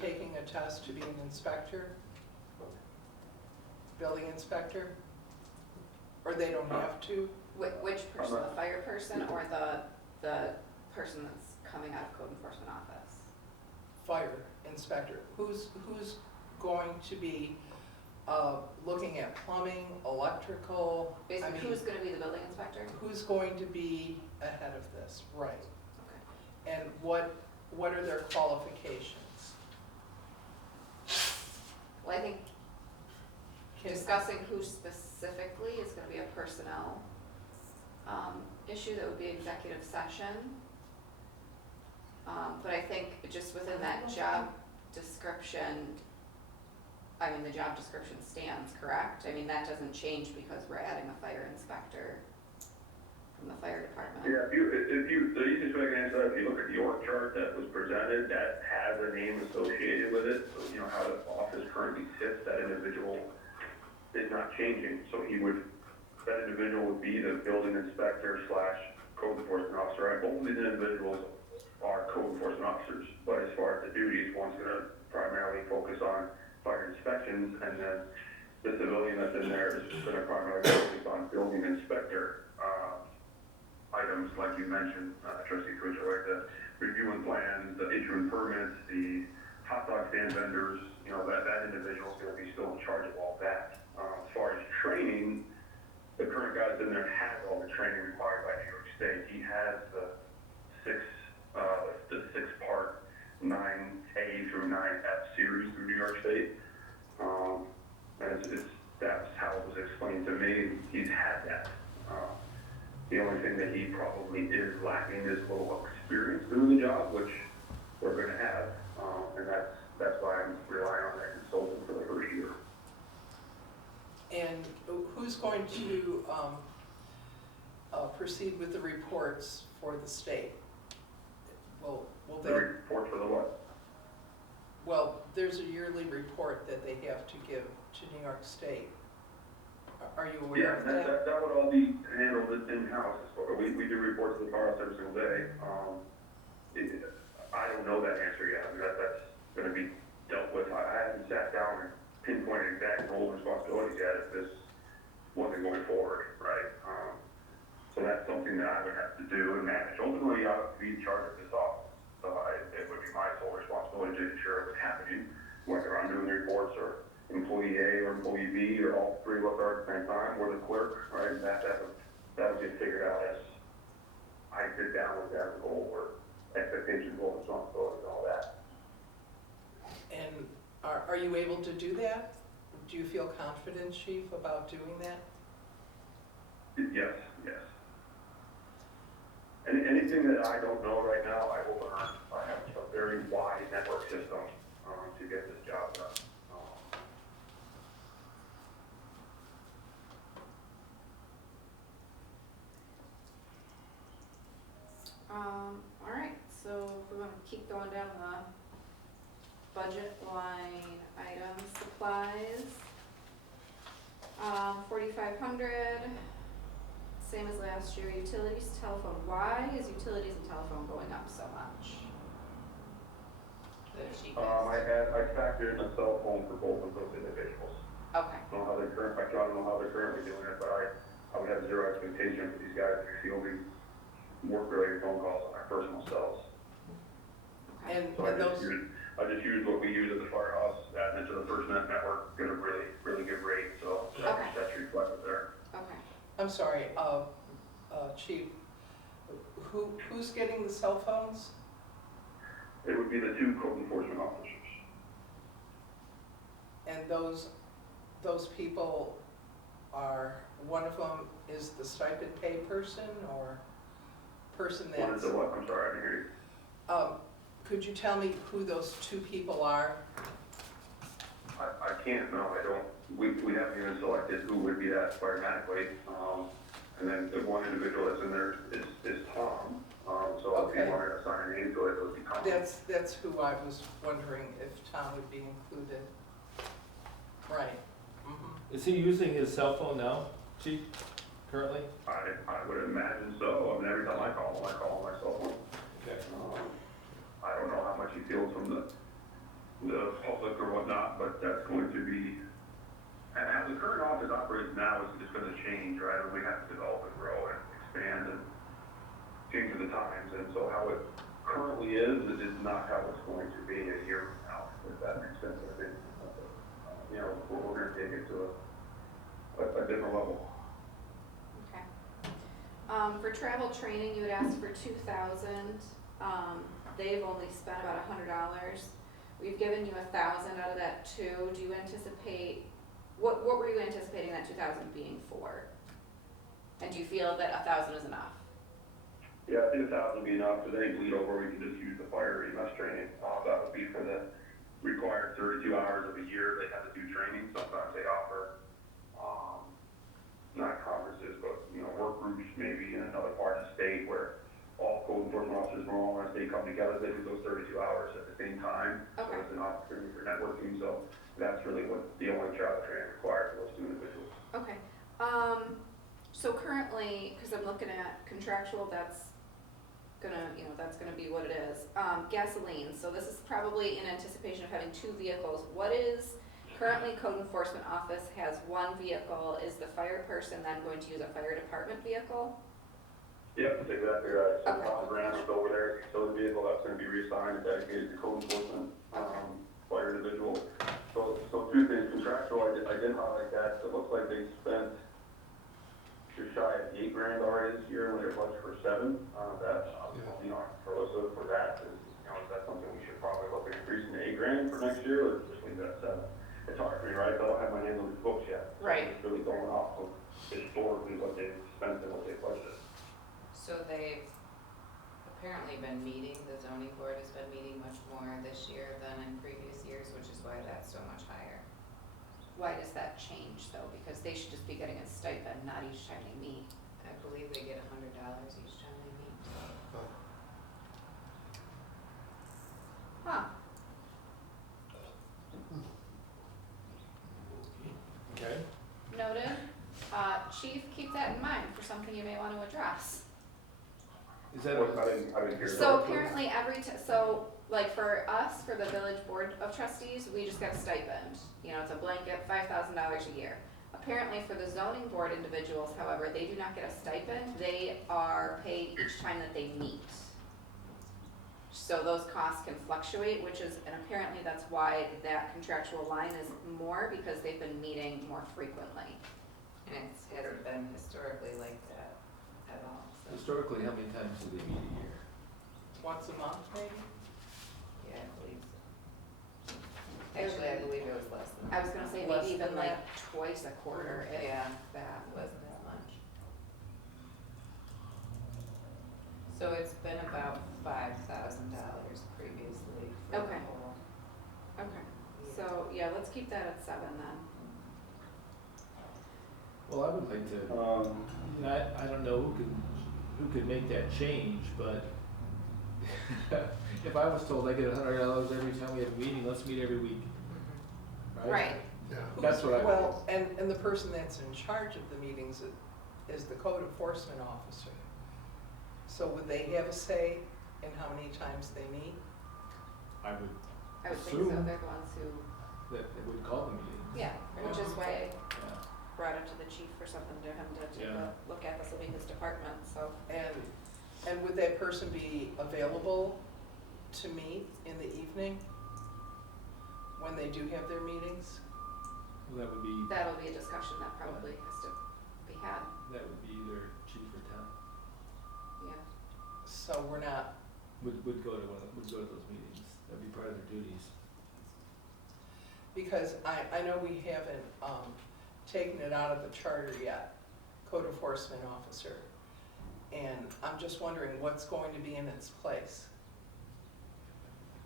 taking a test to be an inspector? Building inspector? Or they don't have to? Which person, the fire person or the person that's coming out of code enforcement office? Fire inspector. Who's going to be looking at plumbing, electrical? I Basically, mean, who's gonna be the building inspector? who's going to be ahead of this? Right. Okay. And what are their qualifications? Well, I think Can- discussing who specifically is gonna be a personnel issue, that would be executive session. But I think just within that job description, I mean, the job description stands, correct? I mean, that doesn't change because we're adding a fire inspector from the fire department. Yeah, if you, the easiest way I can answer that, if you look at the org chart that was presented, that has a name associated with it, so you know how the office currently sits, that individual is not changing, so that individual would be the building inspector / code enforcement officer. Both of these individuals are code enforcement officers, but as far as the duties, one's gonna primarily focus on fire inspections, and then the civilian that's in there is gonna primarily focus on building inspector items, like you mentioned, Trustee Cruiser, like the reviewing plans, the issuing permits, the hot dog stand vendors, you know, that individual's gonna be still in charge of all that. As far as training, the current guy that's in there has all the training required by New York State. He has the six-part 9A through 9F series through New York State. And that's how it was explained to me. He's had that. The only thing that he probably is lacking is a little experience doing the job, which we're gonna have. And that's why I'm relying on that consultant for the first year. And who's going to proceed with the reports for the state? Will The they, report for the what? well, there's a yearly report that they have to give to New York State. Are you aware of that? That would all be handled in-house. We do reports to the firehouse every single day. I don't know that answer yet. I mean, that's gonna be dealt with. I haven't sat down and pinpointed exact role and responsibilities yet if this wasn't going forward, right? So that's something that I would have to do and manage. Ultimately, I would be in charge of this office. So it would be my sole responsibility to ensure it was happening, whether I'm doing the reports or employee A or employee B or all three of us are at the same time, or the clerk, right? That would get figured out as I sit down with that goal or expectations, goal, responsibilities, and all that. And are you able to do that? Do you feel confident, Chief, about doing that? Yes. Anything that I don't know right now, I will learn. I have a very wide network system to get this job done. All right, so if we want to keep going down the budget line items, supplies. $4,500, same as last year. Utilities, telephone, why is utilities and telephone going up so much? The cheapest. I factored in a cell phone for both of those individuals. Okay, I don't know how I don't know how they're currently doing it, but I would have zero expectation for these guys to be fielding work-related phone calls on their personal cells. okay, And So those, I just use what we use at the firehouse, adding it to the FirstNet network, get a really, really good rate, so Okay. that's reflected there. okay. I'm sorry, Chief, who's getting the cell phones? It would be the two code enforcement officers. And those people are, one of them is the stipend pay person or person One is that's, the what, I'm sorry, I didn't hear you. could you tell me who those two people are? I can't, no, I don't, we haven't even selected who would be that automatically. And then the one individual that's in there is Tom. So if Okay. you wanted to assign a name to it, it would be Tom. That's who I was wondering if Tom would be included. Right. Mhm. Is he using his cell phone now, Chief, currently? I would imagine so. I mean, every time I call him my cell phone. Okay. I don't know how much he feels from the public or whatnot, but that's going to be, and as the current office operates now, it's just gonna change, right? We have to develop and grow and expand and change with the times, and so how it currently is not how it's going to be a year from now, if that makes sense. I think, you know, we're gonna take it to a different level. Okay. For travel training, you would ask for 2,000. They've only spent about $100. We've given you 1,000 out of that too. Do you anticipate, what were you anticipating that 2,000 being for? And do you feel that 1,000 is enough? Yeah, I think 1,000 would be enough. If they bleed over, we can just use the fire EMS training. That would be for the required 32 hours of a year. They have to do training. Sometimes they offer, not conferences, but, you know, work groups maybe in another part of the state where all code enforcement officers from all our state come together. They do those 32 hours at the same time. Okay. So it's an opportunity for networking. So that's really what the only travel training required for those two individuals. Okay. So currently, because I'm looking at contractual, that's gonna be what it is. Gasoline, so this is probably in anticipation of having 2 vehicles. What is, currently code enforcement office has 1 vehicle. Is the fire person then going to use a fire department vehicle? Yep, that's exactly right. So Okay. Tom Grant is over there, so the vehicle that's gonna be reassigned and dedicated to code enforcement, fire individual. So 2 things, contractual, I did highlight that. So it looks like they spent just shy of $8 grand already this year, when it was for 7. You know, for that, is that something we should probably look at increasing to $8 grand for next year, or just leave it at 7? It's hard for me, right? I don't have my hands on these books yet. So Right. It's really going off of historically what they've spent and what they've budgeted. So they've apparently been meeting, the zoning board has been meeting much more this year than in previous years, which is why that's so much higher. Why does that change though? Because they should just be getting a stipend, not each time they meet. I believe they get $100 each time they meet. Huh. Okay. Noted. Chief, keep that in mind for something you may want to address. Is that, I didn't hear that. So apparently so like for us, for the village board of trustees, we just got a stipend. You know, it's a blanket, $5,000 a year. Apparently for the zoning board individuals, however, they do not get a stipend. They are paid each time that they meet. So those costs can fluctuate, and apparently that's why that contractual line is more, because they've been meeting more frequently. And it hasn't been historically like that at all, so, historically, how many times do they meet a year? Once a month, maybe? yeah, I believe so. Actually, I believe it was less than that. I was gonna say Less maybe even than like that. twice a quarter, if Yeah. that. Wasn't that much. So it's been about $5,000 previously for the Okay. whole Okay, year. so yeah, let's keep that at 7 then. Well, I would like to, I don't know who could make that change, but if I was told I get $100 every time we have a meeting, let's meet every week, right? Right. Yeah. That's what I. Well, and the person that's in charge of the meetings is the code enforcement officer. So would they have a say in how many times they meet? I would I would think so, Assume. they're the ones who, that they would call the meetings. yeah, which is why I Yeah. brought it to the chief for something to him to take Yeah. a look at, this will be his department, so. And would that person be available to meet in the evening when they do have their meetings? Well, that would be, That'll be a discussion that probably has to be had, that would be either chief or Tom, yeah. So we're not, would go to those meetings, that'd be part of their duties. because I know we haven't, taken it out of the charter yet, code enforcement officer. And I'm just wondering what's going to be in its place.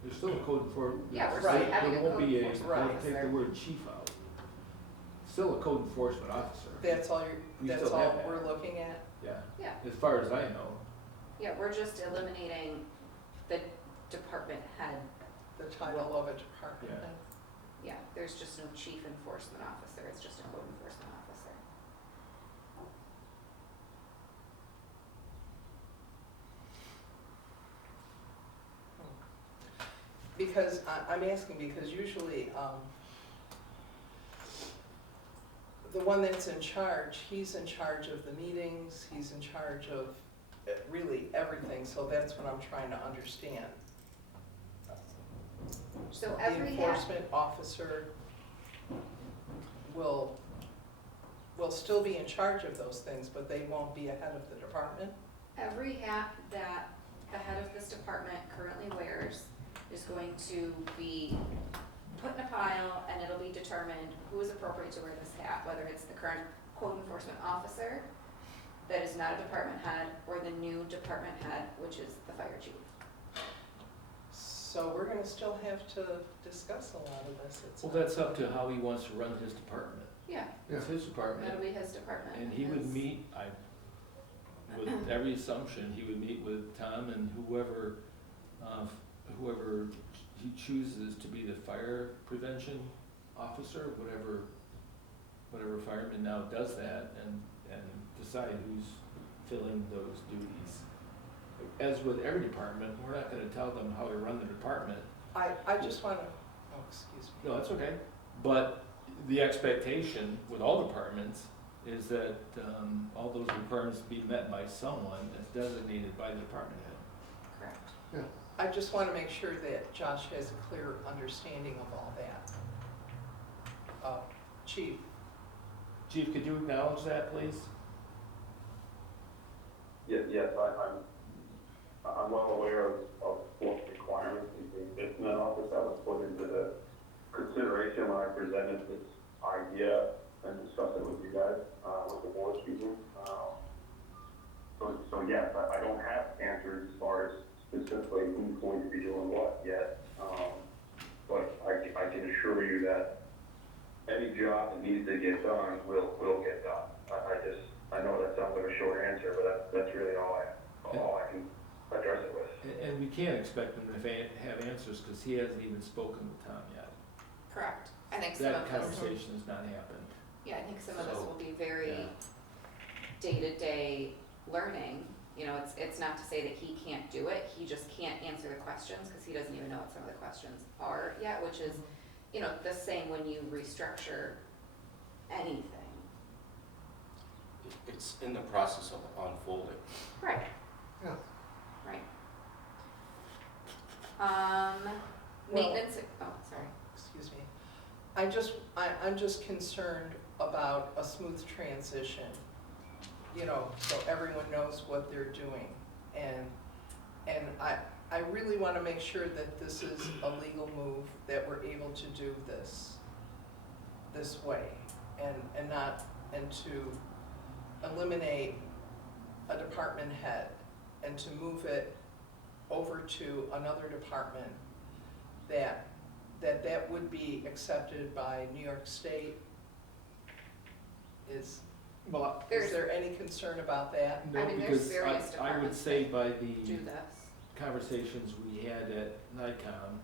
There's still a code for. Yeah, we're still there having a won't code be enforcement don't officer. take the word chief out. Still a code enforcement officer. That's all We that's still have all that. we're looking at? Yeah, Yeah, as far as I know. yeah, we're just eliminating the department head, The title of a department Yeah. head? yeah, there's just no chief enforcement officer, it's just a code enforcement officer. Because I'm asking because usually, the one that's in charge, he's in charge of the meetings, he's in charge of really everything, so that's what I'm trying to understand. So The every hat, enforcement officer will still be in charge of those things, but they won't be ahead of the department? every hat that the head of this department currently wears is going to be put in a pile, and it'll be determined who is appropriate to wear this hat, whether it's the current code enforcement officer that is not a department head, or the new department head, which is the fire chief. So we're gonna still have to discuss a lot of this. It's Well, not- that's up to how he wants to run his department. Yeah, It's his department. that'll be his department. And he would his- meet, with every assumption, he would meet with Tom and whoever he chooses to be the fire prevention officer, whatever fireman now does that, and decide who's filling those duties. As with every department, we're not gonna tell them how to run the department. I just wanna, oh, excuse me. No, that's okay. But the expectation with all departments is that all those requirements be met by someone that's designated by the department head. Correct. I just wanna make sure that Josh has a clear understanding of all that. Chief, Chief, could you acknowledge that, please? Yes, I'm well aware of what requirements in the enforcement office that was put into the consideration when I presented this idea and discussed it with you guys, with the board speaking. So yes, I don't have answers as far as specifically who's going to be doing what yet. But I can assure you that any job that needs to get done will get done. I know that sounds like a short answer, but that's really all I can address it with. And we can't expect him to have answers, because he hasn't even spoken with Tom yet. Correct. I think some That of this, conversation has not happened. yeah, I think some of this So, will be very yeah. day-to-day learning. You know, it's not to say that he can't do it, he just can't answer the questions, because he doesn't even know what some of the questions are yet, which is, you know, the same when you restructure anything. It's in the process of unfolding. Right. Yeah. Right. Well- Maintenance, oh, sorry. excuse me. I'm just concerned about a smooth transition, you know, so everyone knows what they're doing. And I really wanna make sure that this is a legal move, that we're able to do this way, and to eliminate a department head and to move it over to another department that would be accepted by New York State. Is there any concern about that? No, I mean, there's because various I would departments say that by Do the this. conversations we had at NICOM,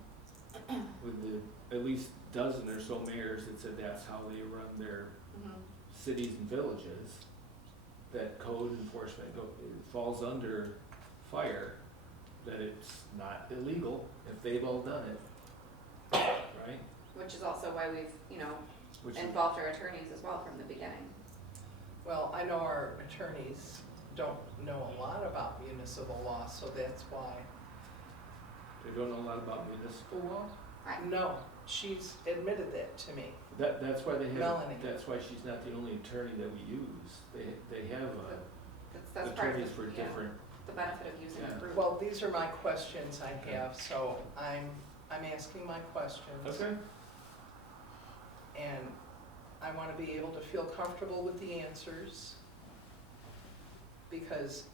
with at at least dozen or so mayors that said that's how they run their cities and villages, that code enforcement falls under fire, that it's not illegal if they've all done it, right? Which is also why we've, Which, involved our attorneys as well from the beginning. Well, I know our attorneys don't know a lot about municipal law, so that's why. they don't know a lot about municipal law? No, she's admitted that to me. That's why they have, Melanie. that's why she's not the only attorney that we use. They have That's part of, attorneys for different, the benefit of using a group. Well, these are my questions I have, so I'm asking my questions. okay, And I want to be able to feel comfortable with the answers, because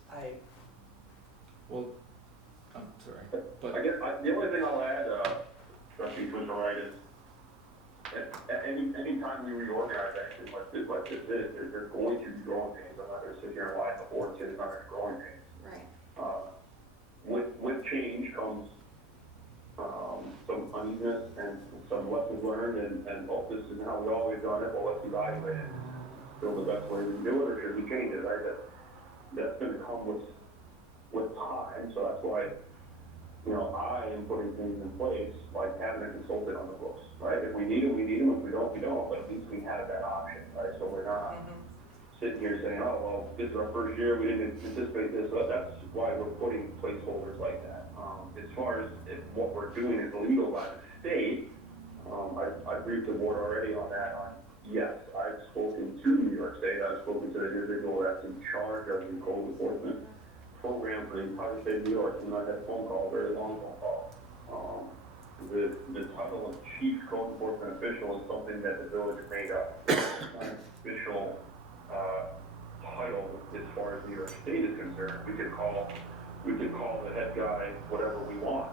well, I'm sorry, I but, guess, the only thing I'll add, Trustee Twister, right, is any time we reorganize actions like this is, there's going to be growing pains. I'm not gonna sit here and lie to the board and say there's not gonna be growing pains. Right. With change comes, some uneasiness and some lessons learned and, oh, this is how we always done it, well, let's evaluate it. Feel the best way we do it, or should we change it, right? That's gonna come with time, so that's why, I am putting things in place, like having a consultant on the books, right? If we need them, we need them, if we don't, we don't, but at least we have that option, right? So we're not sitting here saying, oh, well, this is our first year, we didn't anticipate this, so that's why we're putting placeholders like that. As far as if what we're doing is illegal by the state, I briefed the board already on that. Yes, I've spoken to New York State, I've spoken to the individual that's in charge of the code enforcement program for the entire state of New York, and I had a phone call, a very long phone call. The title of chief code enforcement official is something that the village made up. It's not an official title as far as New York State is concerned. We could call the head guy whatever we want,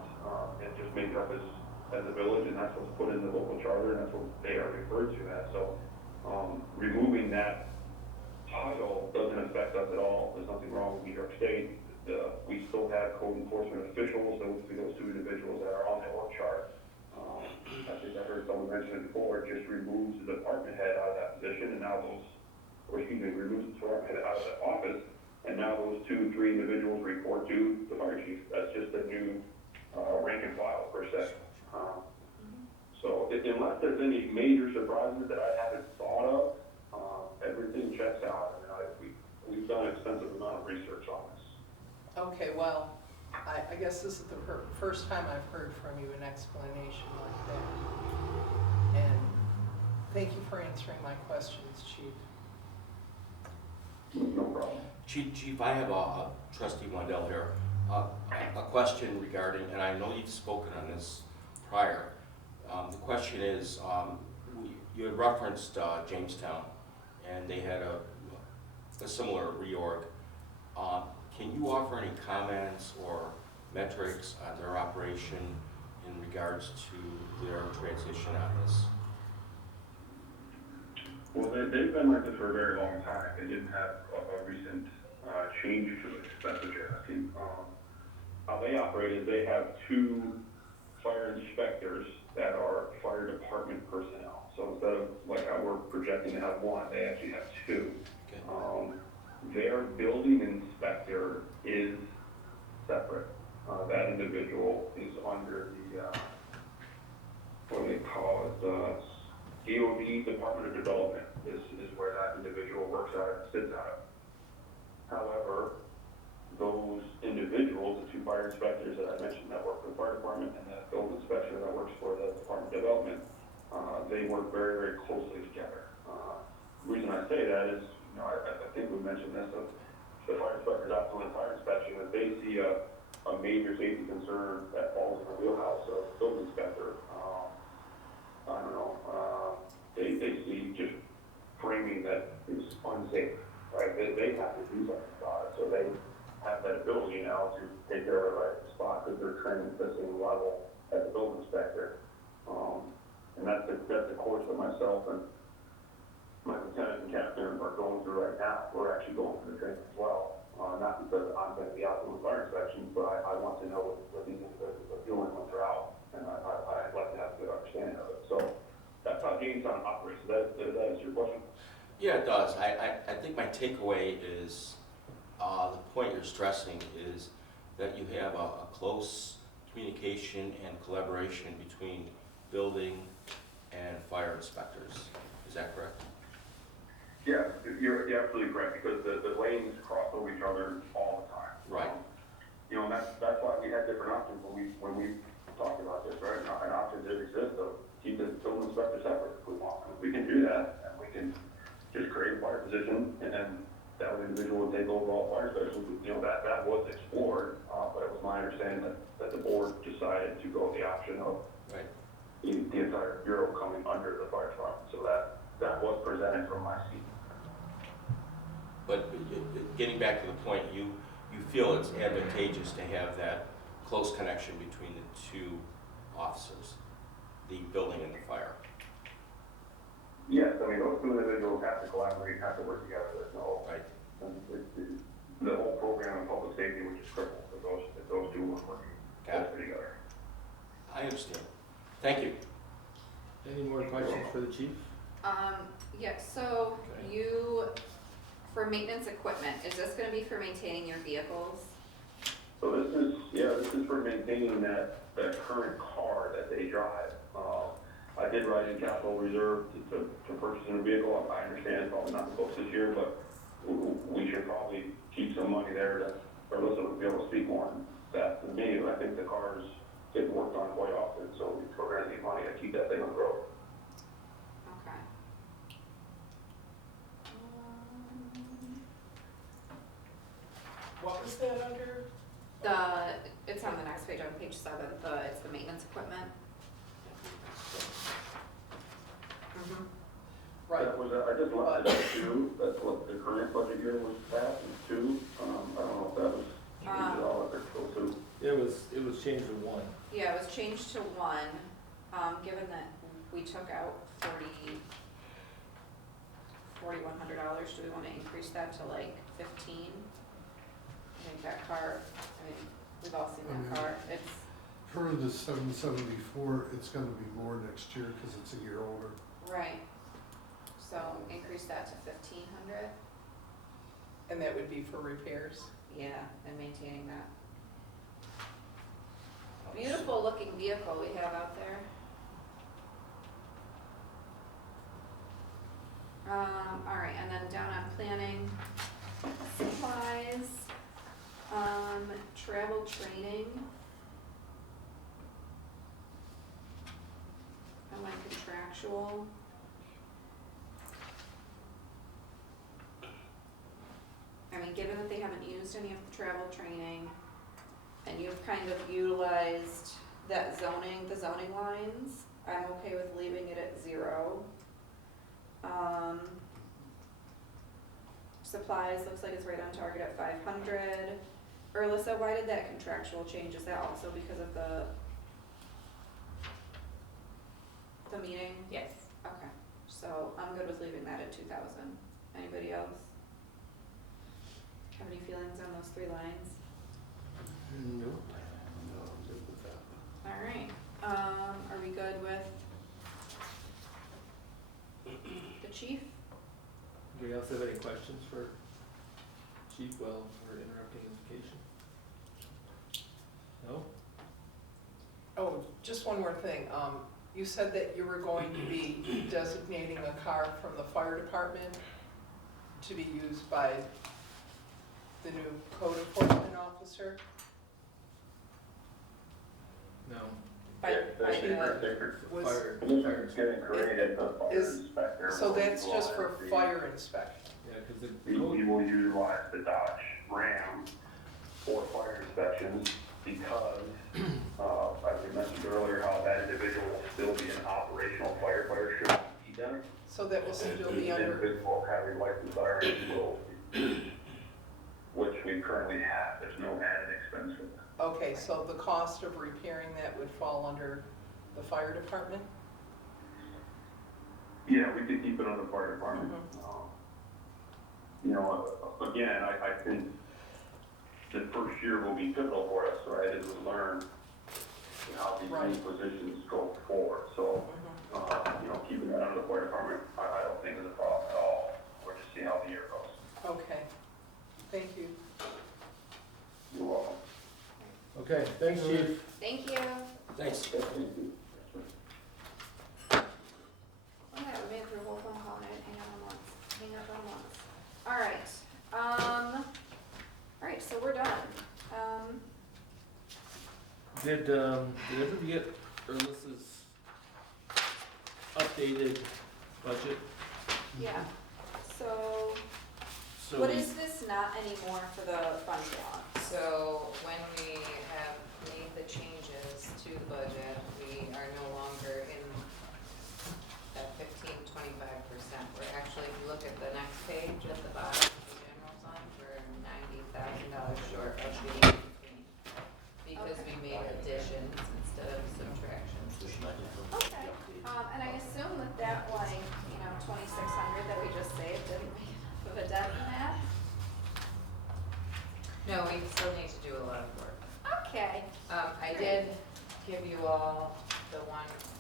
and just make it up as a village, and that's what's put in the local charter, and that's what they are referred to as. So, removing that title doesn't affect us at all. There's nothing wrong with New York State. We still have code enforcement officials, those two individuals that are on the org chart. I think I heard someone mention it before, it just removes the department head out of that position, and now removes the department head out of that office, and now those 2-3 individuals report to the fire chief. That's just a new rank and file per se. So unless there's any major surprises that I haven't thought of, everything checks out. We've done an extensive amount of research on this. Okay, well, I guess this is the first time I've heard from you an explanation like that. And thank you for answering my questions, Chief. No problem. Chief, I have a trustee Wendell here, a question regarding, and I know you've spoken on this prior. The question is, you had referenced Jamestown, and they had a similar reorg. Can you offer any comments or metrics on their operation in regards to their transition on this? Well, they've been like this for a very long time. They didn't have a recent change to it, if that's what you're asking. How they operate is they have 2 fire inspectors that are fire department personnel. So instead of like how we're projecting to have 1, they actually have 2. Okay. Their building inspector is separate. That individual is under the, what do they call it, DOD, Department of Development, is where that individual works out of, sits out of. However, those individuals, the 2 fire inspectors that I mentioned that work for the fire department and the building inspector that works for the Department of Development, they work very, very closely together. The reason I say that is, I think we mentioned this, of the fire inspectors out doing fire inspection, if they see a major safety concern that falls in the wheelhouse of the building inspector, I don't know, they see just framing that is unsafe, right? They have to do something about it, so they have that ability now to take care of it right at the spot, because they're trained at the same level as the building inspector. And that's the course that myself and my lieutenant and captain are going through right now. We're actually going through the training as well. Not because I'm going to be out doing fire inspections, but I want to know what these individuals are doing when they're out, and I'd like to have a good understanding of it. So chainsaw operates, that is your question? Yeah, it does. I think my takeaway is, the point you're stressing is that you have a close communication and collaboration between building and fire inspectors. Is that correct? Yeah, you're absolutely correct, because the lanes cross over each other all the time. Right. You know, and that's why we had different options when we talked about this, right? And options that exist of keep the building inspector separate if we want. We can do that, and we can just create a fire position, and then that individual would take over all fire stations. You know, that was explored, but it was my understanding that the board decided to go the option of Right. the entire bureau coming under the fire department. So that was presented from my seat. But getting back to the point, you feel it's advantageous to have that close connection between the two officers, the building and the fire. Yes, I mean, those two individuals have to collaborate, have to work together. There's no, Right. the whole program in public safety, which is critical if those two are working Got closely together. I understand. Thank you. Any more questions for the chief? Yeah, so Okay. for maintenance equipment, is this gonna be for maintaining your vehicles? So this is for maintaining that current car that they drive. I did write in capital reserve to purchase a new vehicle. I understand it's probably not the books this year, but we should probably keep some money there or Alyssa would be able to speak more on that than me. I think the cars get worked on quite often, so we're gonna need money to keep that thing on the road. Okay. What was that under? It's on the next page, on page 7, it's the maintenance equipment. Right, That was, I just left it at 2, that's what the current budget year was passed, is 2. I don't know if that was changed at all, if it's still 2. It was changed to 1. Yeah, it was changed to 1, given that we took out $4,100, do we wanna increase that to like 15? I think that car, I mean, we've all seen that car, it's, For the 774, it's gonna be more next year because it's a year older. right, so increase that to 1,500, and that would be for repairs? yeah, and maintaining that. Beautiful looking vehicle we have out there. All right, and then down on planning, supplies, travel training. And like contractual. I mean, given that they haven't used any of the travel training, and you've kind of utilized that zoning, the zoning lines, I'm okay with leaving it at 0. Supplies, looks like it's right on target at 500. Alyssa, why did that contractual change? Is that also because of the meeting? Yes. Okay, so I'm good with leaving that at 2,000. Anybody else? Have any feelings on those 3 lines? Nope. No, I'm good with that. All right, are we good with the chief? Anybody else have any questions for chief while we're interrupting his vacation? No? Oh, just one more thing. You said that you were going to be designating a car from the fire department to be used by the new code enforcement officer? No. Was, Fire. It's getting created, the fire Is- inspector. so will that's just for utilize fire inspection? Yeah, because the We code, will utilize the Dodge Ram for fire inspections because, as we mentioned earlier, how that individual will still be an operational firefighter should he be done. So that will still be The under, individual having licensed firearms will, which we currently have, there's no added expense for that. okay, so the cost of repairing that would fall under the fire department? Yeah, we could keep it on the fire department. You know, again, I think the first year will be pivotal for us, right, as we learn how these new Right. positions go forward. So, you know, keeping that under the Thanks, Chief. Thank you. Thanks. Okay, we made it through a whole phone call and I didn't hang up on once. Alright, so we're done. Did everybody get Erlissa's updated budget? Yeah, so So what we- is this not anymore for the fund balance? So when we have made the changes to the budget, we are no longer in that 15-25%. We're actually, if you look at the next page at the bottom of the general fund, we're $90,000 short of being in between. Because we made additions instead of subtractions. Okay, and I assume that like, 2,600 that we just saved didn't make enough of a dent in that? No, we still need to do a lot of work. Okay, I did give you all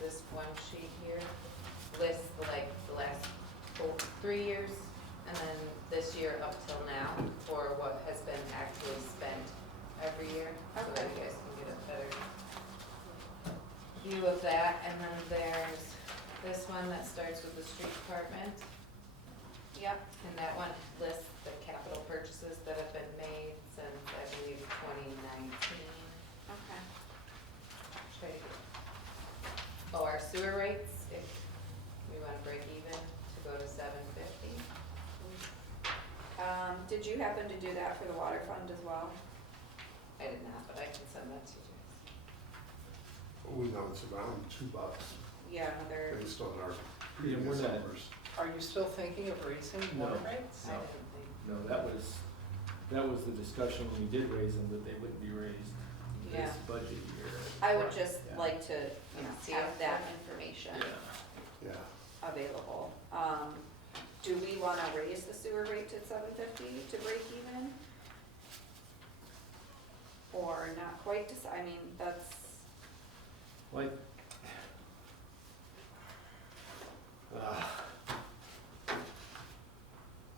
this one sheet here, lists the last 3 years, and then this year up till now, for what has been actually spent every year, so that you guys can get a better view of that. And then there's this one that starts with the street department, yep, and that one lists the capital purchases that have been made since, I believe, 2019. okay. Oh, our sewer rates, if we wanna break even, to go to 750. Did you happen to do that for the water fund as well? I did not, but I can send that to you. We know it's around $2 Yeah, another, based on our Yeah, we're previous not- numbers. Are you still thinking of raising water No. rates? I didn't think, No, that was the discussion when we did raise them, that they wouldn't be raised Yeah. this budget year. I would just Yeah. like to, See have if that that- information Yeah. available. Do we wanna raise the sewer rate to 750 to break even? Or not quite, I mean, that's, Like,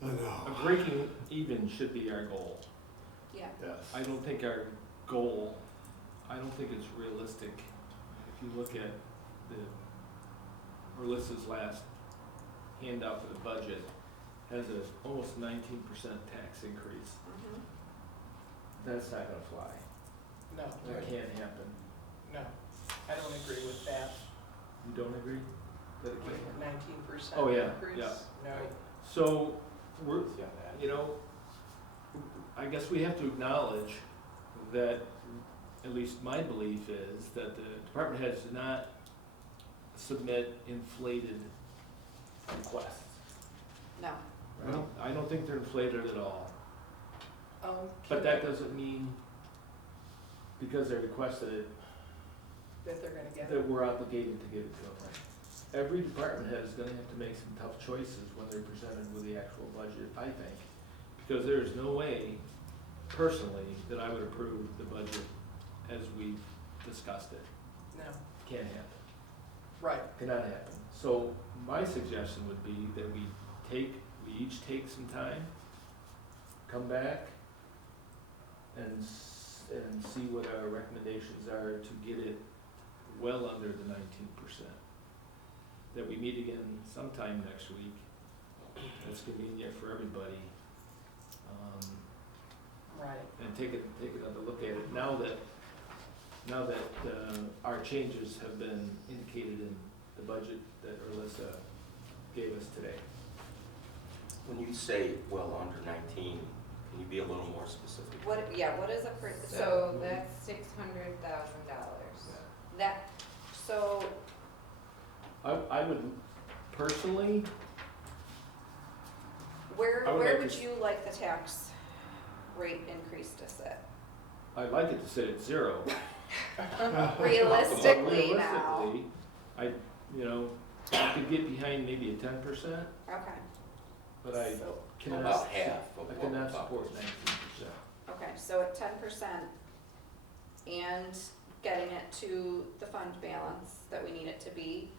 I know. breaking even should be our goal. yeah, Yes. I don't think it's realistic. If you look at Melissa's last handout for the budget, has a almost 19% tax increase. mhm, That's not gonna fly. No, That can't happen. no, I don't agree with that. You don't agree? That it can't happen? 19% Oh, yeah, increase? yeah. No, So, I guess we have to acknowledge that, at least my belief is, that the department heads do not submit inflated requests. no. Right? No. I don't think they're inflated at all. can But that doesn't mean, because they requested it, that they're gonna get that it. we're obligated to give it to them. Every department head is gonna have to make some tough choices when they're presented with the actual budget, I think. Because there is no way, personally, that I would approve the budget as we've discussed it. No, Can't happen, right, cannot happen. So my suggestion would be that we each take some time, come back, and see what our recommendations are to get it well under the 19%. That we meet again sometime next week, that's convenient for everybody, right. and take another look at it, now that our changes have been indicated in the budget that Erlissa gave us today. When you say well under 19, can you be a little more specific? What is a, so that's $600,000. that, so, I would personally, where I would like would to- you like the tax rate increase to sit? I'd like it to sit at 0. Realistically now. Realistically, I could get behind maybe a 10%, Okay, but I so, cannot. About half of I what cannot we're talking support 19%. okay, so at 10% and getting it to the fund balance that we need it to be,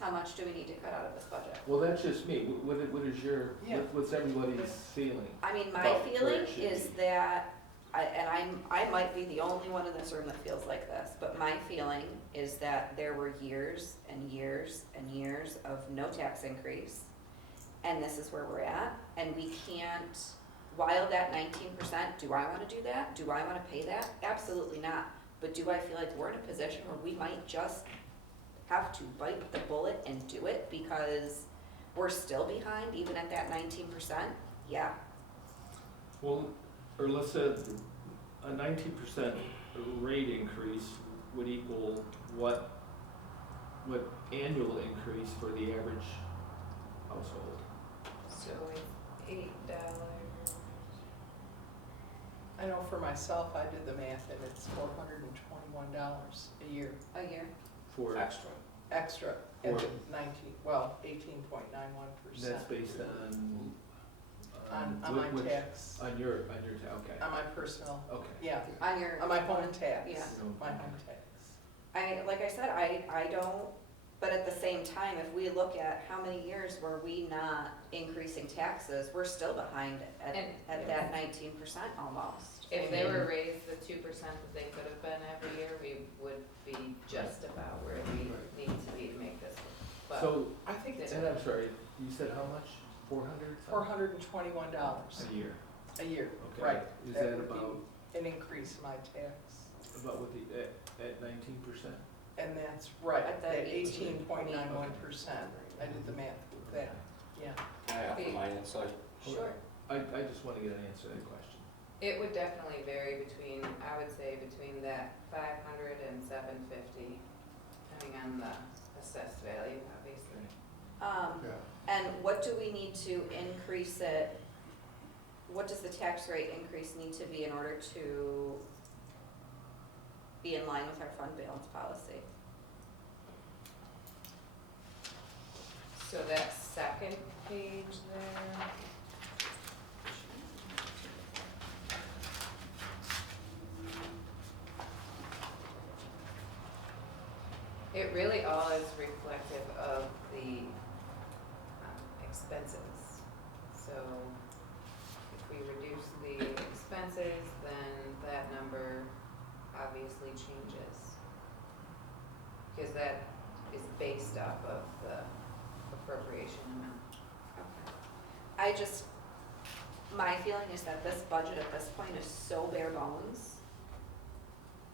how much do we need to cut out of this budget? Well, that's just me. What is your, Yeah. what's everybody's feeling? I mean, my About where feeling it should is be. that I might be the only one in this room that feels like this, but my feeling is that there were years and years and years of no tax increase, and this is where we're at, and we can't, while that 19%, do I wanna do that? Do I wanna pay that? Absolutely not. But do I feel like we're in a position where we might just have to bite the bullet and do it because we're still behind even at that 19%? Yeah. Well, or let's say a 19% rate increase would equal what annual increase for the average household? So it's $8. I know for myself, I did the math and it's $421 a year A year. For, Extra. extra at For- 18.91%. that's based on? On my which- tax, On your, okay, on my personal, okay. yeah, On your. on my home tax, Yeah. my home tax. Like I said, I don't, but at the same time, if we look at how many years were we not increasing taxes, we're still behind at And- that 19% almost. If they were raised the 2% that they could have been every year, we would be just about where we need to be to make this work. But So, I think it's and I'm sorry, you said how much? 400? $421 A year, a year, okay. right. Is That that would be about, an increase in my tax. about what the, at 19%? And that's right, At the at 18.91%. 18.91%. I did the math with that, yeah. Can I offer my insight? Sure. I just wanna get an answer to that question. It would definitely vary between, I would say between that 500 and 750, depending on the assessed value, obviously. Yeah. And what do we need to increase it, what does the tax rate increase need to be in order to be in line with our fund balance policy? So that second page there, it really all is reflective of the expenses. So if we reduce the expenses, then that number obviously changes. Because that is based off of the appropriation amount. Okay. My feeling is that this budget at this point is so bare bones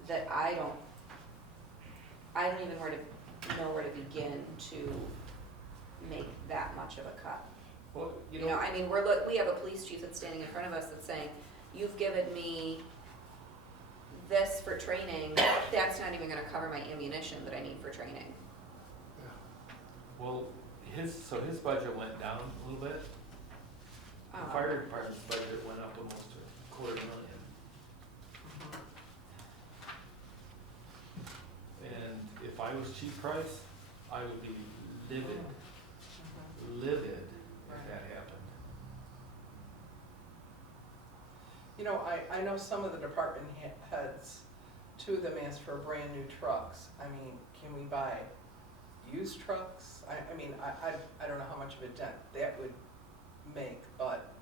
that I don't even know where to begin to make that much of a cut. Well, You know, I mean, we have a police chief that's standing in front of us that's saying, you've given me this for training, that's not even gonna cover my ammunition that I need for training. well, his budget went down a little bit. The fire department's budget went up almost $250,000. And if I was Chief Price, I would be livid if that happened. You know, I know some of the department heads, two of them asked for brand new trucks. I mean, can we buy used trucks? I mean, I don't know how much of a dent that would make, but,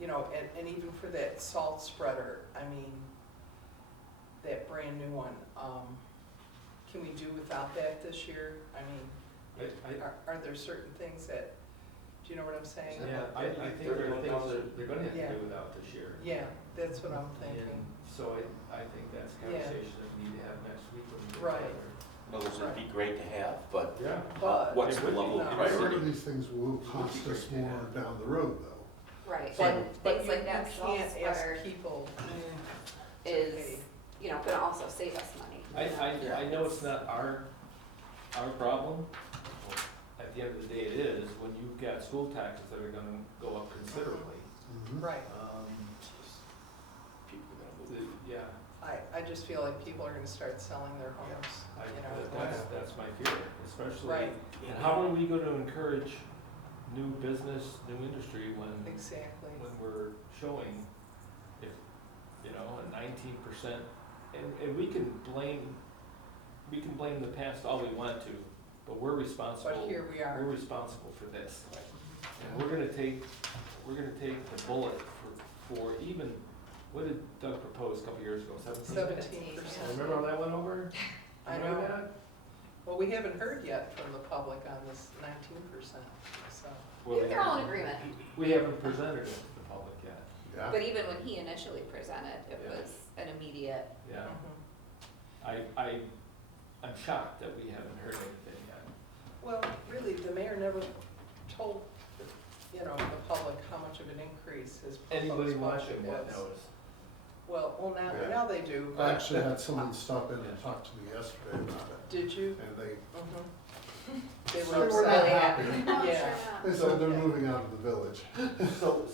you know, and even for that salt spreader, I mean, that brand new one, can we do without that this year? I mean, are there certain things that, do you know what I'm saying? Yeah, I think there are things that they're gonna have to do without this year. Yeah, that's what I'm thinking. And so I think that's a Yeah. conversation that we need to have next week when we get Right. together. In other words, it'd be great to have, but Yeah. But- what's It the would be level of nice. Some of priority? these things will cost us more down the road, though. Right, But, and but things you like that salt can't spreader ask people is, you know, gonna also save us money. I know it's not our problem. At the end of the day, it is, when you've got school taxes that are gonna go up considerably. Mhm. Right, People are gonna move. Yeah, I just feel like people are gonna start selling their homes, you know. that's my fear, especially. Right. And how are we gonna encourage new business, new industry when Exactly. we're showing, if, you know, a 19%, and we can blame the past all we want to, but we're responsible. But here we are. We're responsible for this. And we're gonna take the bullet for even what did Doug propose a couple years ago, 17? 17%. Remember how that went over? I Remember know. that? Well, we haven't heard yet from the public on this 19%, so. Well, They're all in agreement, we haven't presented it to the public yet, Yeah. but even when he initially presented, it Yeah. was an immediate, yeah. Mhm. I'm shocked that we haven't heard anything yet. Well, really, the mayor never told, the public how much of an increase his Anybody proposed watching budget what is. knows? Well, Yeah. now they do, I but actually had someone stop in and talk to me yesterday about it, did you? and they They They were were not upset. happy. Oh, Yeah. sure not. They said they're moving out of the village.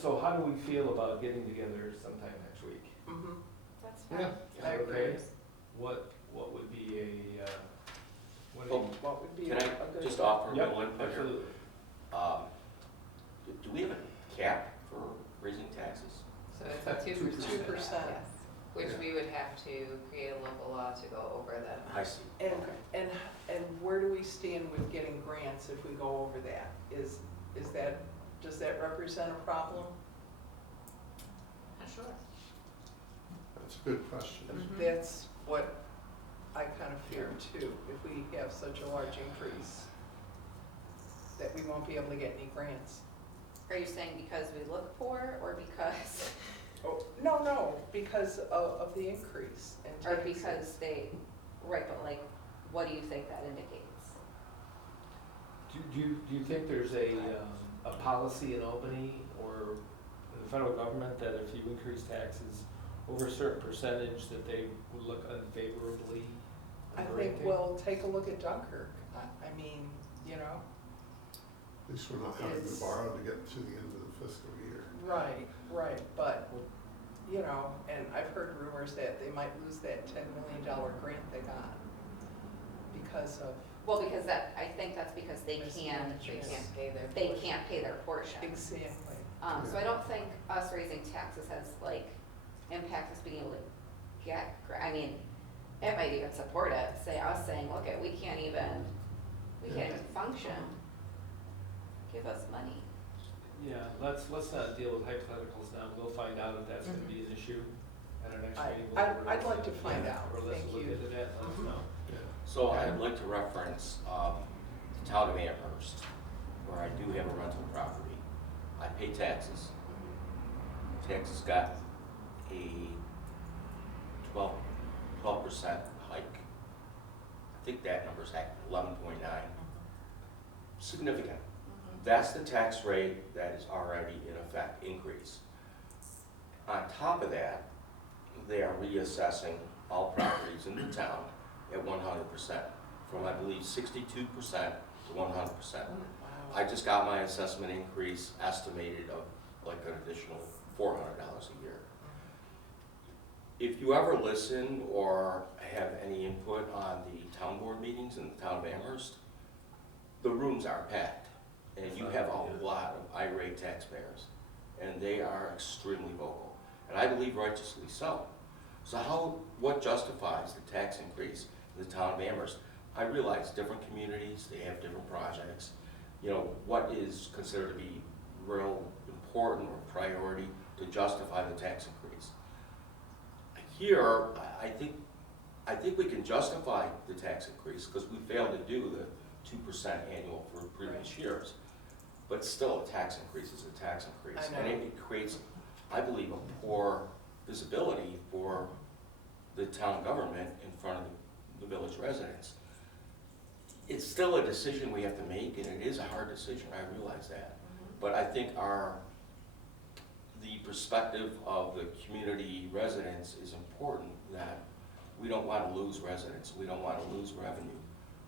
So how do we feel about getting together sometime next week? Mhm. That's Yeah. fine. I agree. Okay. What would be what do Oh, you? What would be Can a I good? just offer a Yep, little input here? absolutely. Do we have a cap for raising taxes? So it's a 2%. 2%. Yes, which Yeah. we would have to create a local law to go over that amount. I see. And where do we stand with getting grants if we go over that? Does that represent a problem? Not sure. That's a good question. Mhm. That's what I kind of fear too, if we have such a large increase, that we won't be able to get any grants. Are you saying because we look poor, or because, Oh, no, because of the increase in or taxes. because they, right, but like, what do you think that indicates? Do you think there's a policy in Albany or in the federal government that if you increase taxes over a certain percentage, that they would look unfavorably? I or think, anything? well, take a look at Dunkirk. I mean, At least we're not having to It's- borrow to get to the end of the fiscal year. right, but, and I've heard rumors that they might lose that $10 million grant they got because of, Well, because I think that's because they can't, They can't pay their. they portion. can't pay their portion. exactly. So I don't think us raising taxes has impact us being able to get, I mean, it might even support it, us saying, look, we can't even function. Give us money. Yeah, let's not deal with hypotheticals now. We'll find out if that's gonna be an issue at our next meeting. I'd like to find out. Or let's Thank look you. into that, let us know. So I'd like to reference the town of Amherst, where I do have a rental property. I pay taxes. Taxes got a 12% hike. I think that number's at 11.9. Significant. That's the tax rate that is already in effect, increase. On top of that, they are reassessing all properties in the town at 100%, from I believe 62% to 100%. Wow. I just got my assessment increase estimated of like an additional $400 a year. If you ever listen or have any input on the town board meetings in the town of Amherst, the rooms are packed, and you have a lot of irate taxpayers, and they are extremely vocal, and I believe righteously so. So what justifies the tax increase in the town of Amherst? I realize different communities, they have different projects. What is considered to be real important or priority to justify the tax increase? Here, I think we can justify the tax increase because we failed to do the 2% annual for previous years. But still, a tax increase is a tax increase. I know. And it creates, I believe, a poor visibility for the town government in front of the village residents. It's still a decision we have to make, and it is a hard decision, I realize that. But I think the perspective of the community residents is important, that we don't want to lose residents, we don't want to lose revenue.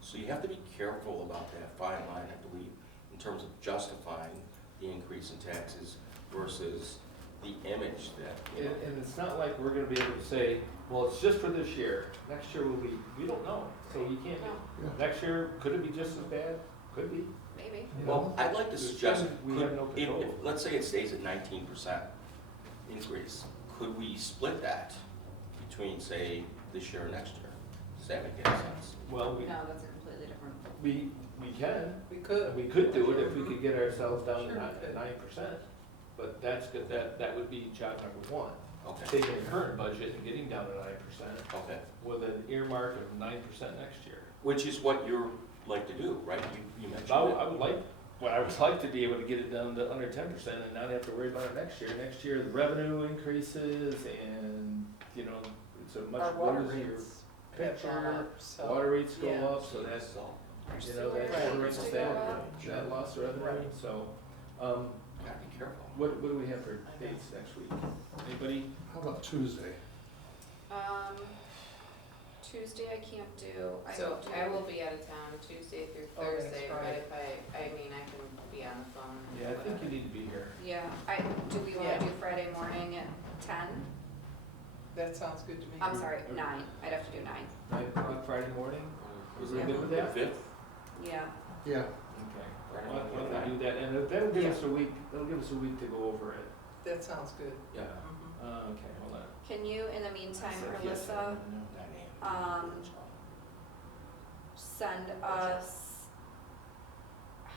So you have to be careful about that fine line, I believe, in terms of justifying the increase in taxes versus the image that, And it's not like we're gonna be able to say, well, it's just for this year, next year will be, we don't know, so you can't, No, next year, could it be just as bad? Could be. maybe. You Well, know? I'd like to suggest, We have no control. let's say it stays at 19% increase, could we split that between, say, this year and next year? Does that make any sense? Well, No, that's a completely different. we can, We could. do it if we could get ourselves down Sure to we could. 9%, but that's good, that would be job number one. Okay, taking the current budget and getting down to 9%, okay. with an earmark of 9% next year. Which is what you're like to do, right? You mentioned I it. would like, well, I would like to be able to get it down to under 10% and not have to worry about it next year. Next year, the revenue increases and, you know, it's a Our much water rosier rates have gone picture. up, so. Water rates go yeah. up, so that's, So, Our you know, that sewer generates rates to go up. that loss of revenue, Right. so, gotta be careful. what do we have for dates next week? Anybody? How about Tuesday? Tuesday I can't do. So don't I do- will be out of town Tuesday through Oh, next Thursday, but Friday. if I mean, I can be on the phone. or Yeah, I think whatever. you need to be here. Yeah, do we wanna Yeah. do Friday morning at 10? That sounds good to me. I'm sorry, 9, I'd have to do 9, 9 o'clock Friday morning? Was we it good with that? 5th? yeah. Yeah, Okay. Friday Why morning, don't we do that, and that'll give Yeah. us a week, that'll give us a week to go over it. That sounds good. Yeah. Mhm. Okay, hold on. Can you, in the meantime, Yes. Alyssa, 9 a.m. send us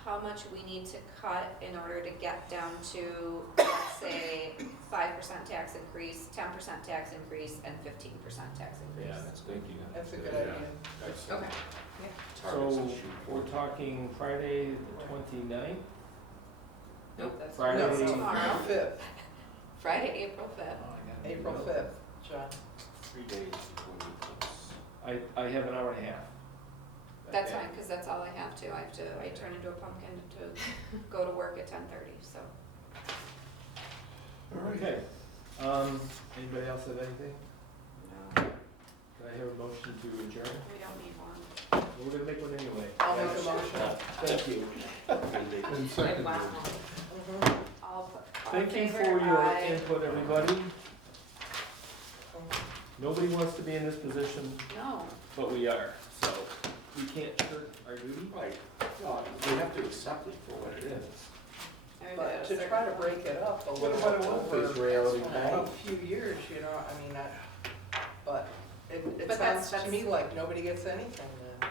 how much we need to cut in order to get down to, let's say, 5% tax increase, 10% tax increase, and 15% tax increase? Yeah, that's good. That's a good idea. Excellent. Okay, Targets So, and shoot for. we're talking Friday the 29th? Nope, that's. Friday. No, That's tomorrow. 5th, Friday, April 5th. Oh, I gotta April do 5th, John. 3 days before the eclipse. I have an hour and a half. That's Okay. fine, because that's all I have to. I turn into a pumpkin to go to work at 10:30, so. all right. Okay, anybody else have anything? No, Can I have a motion to adjourn? we don't need one. We're gonna make one anyway. I'll make a motion. Thank you. And second. Wow. Mhm. All in Thank you favor? for your Aye. input, everybody. Nobody wants to be in this position, No, but we are, so we can't shirk our duty. Right. No, we have to accept it for what it is. everybody But else to are- try to break it up a What little about a workplace over reality, a Patty? few years, you know, I mean, but it But sounds to that's- me like nobody gets anything then.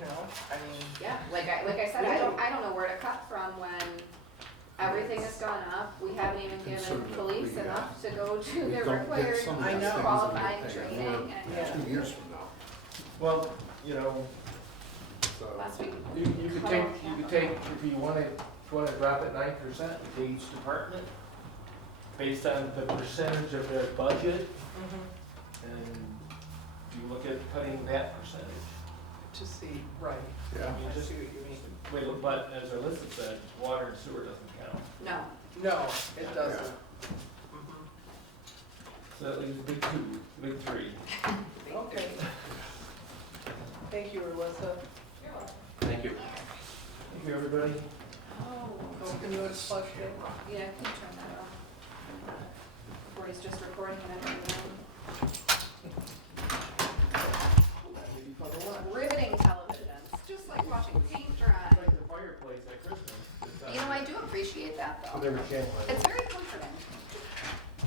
You know, I mean, Yeah, like I said, I don't know where to cut from when everything has gone up. We haven't even given Concerned that police we, enough to go to we their don't get required some of I these know. things qualifying and we pay training more Yeah. and 2 years from now, Well, you know, so. last week. you could take, if you wanna drop it 9%, you take each department based on the percentage of their budget, and you look at cutting that percentage. to see, right, Yeah. I see what you mean. Wait, but as Alyssa said, water and sewer doesn't count. No, No, it doesn't. Mhm. So that leaves big 2, big 3. Okay. Thank you, Alyssa. Thank you. Thank you, everybody. oh, Oh, can you unplug it? yeah, can you turn that off? Before he's just recording and everything. Riveting television, it's just like watching paint dry. Like the fireplace at Christmas. You know, I do appreciate that though. Whatever channel it is. It's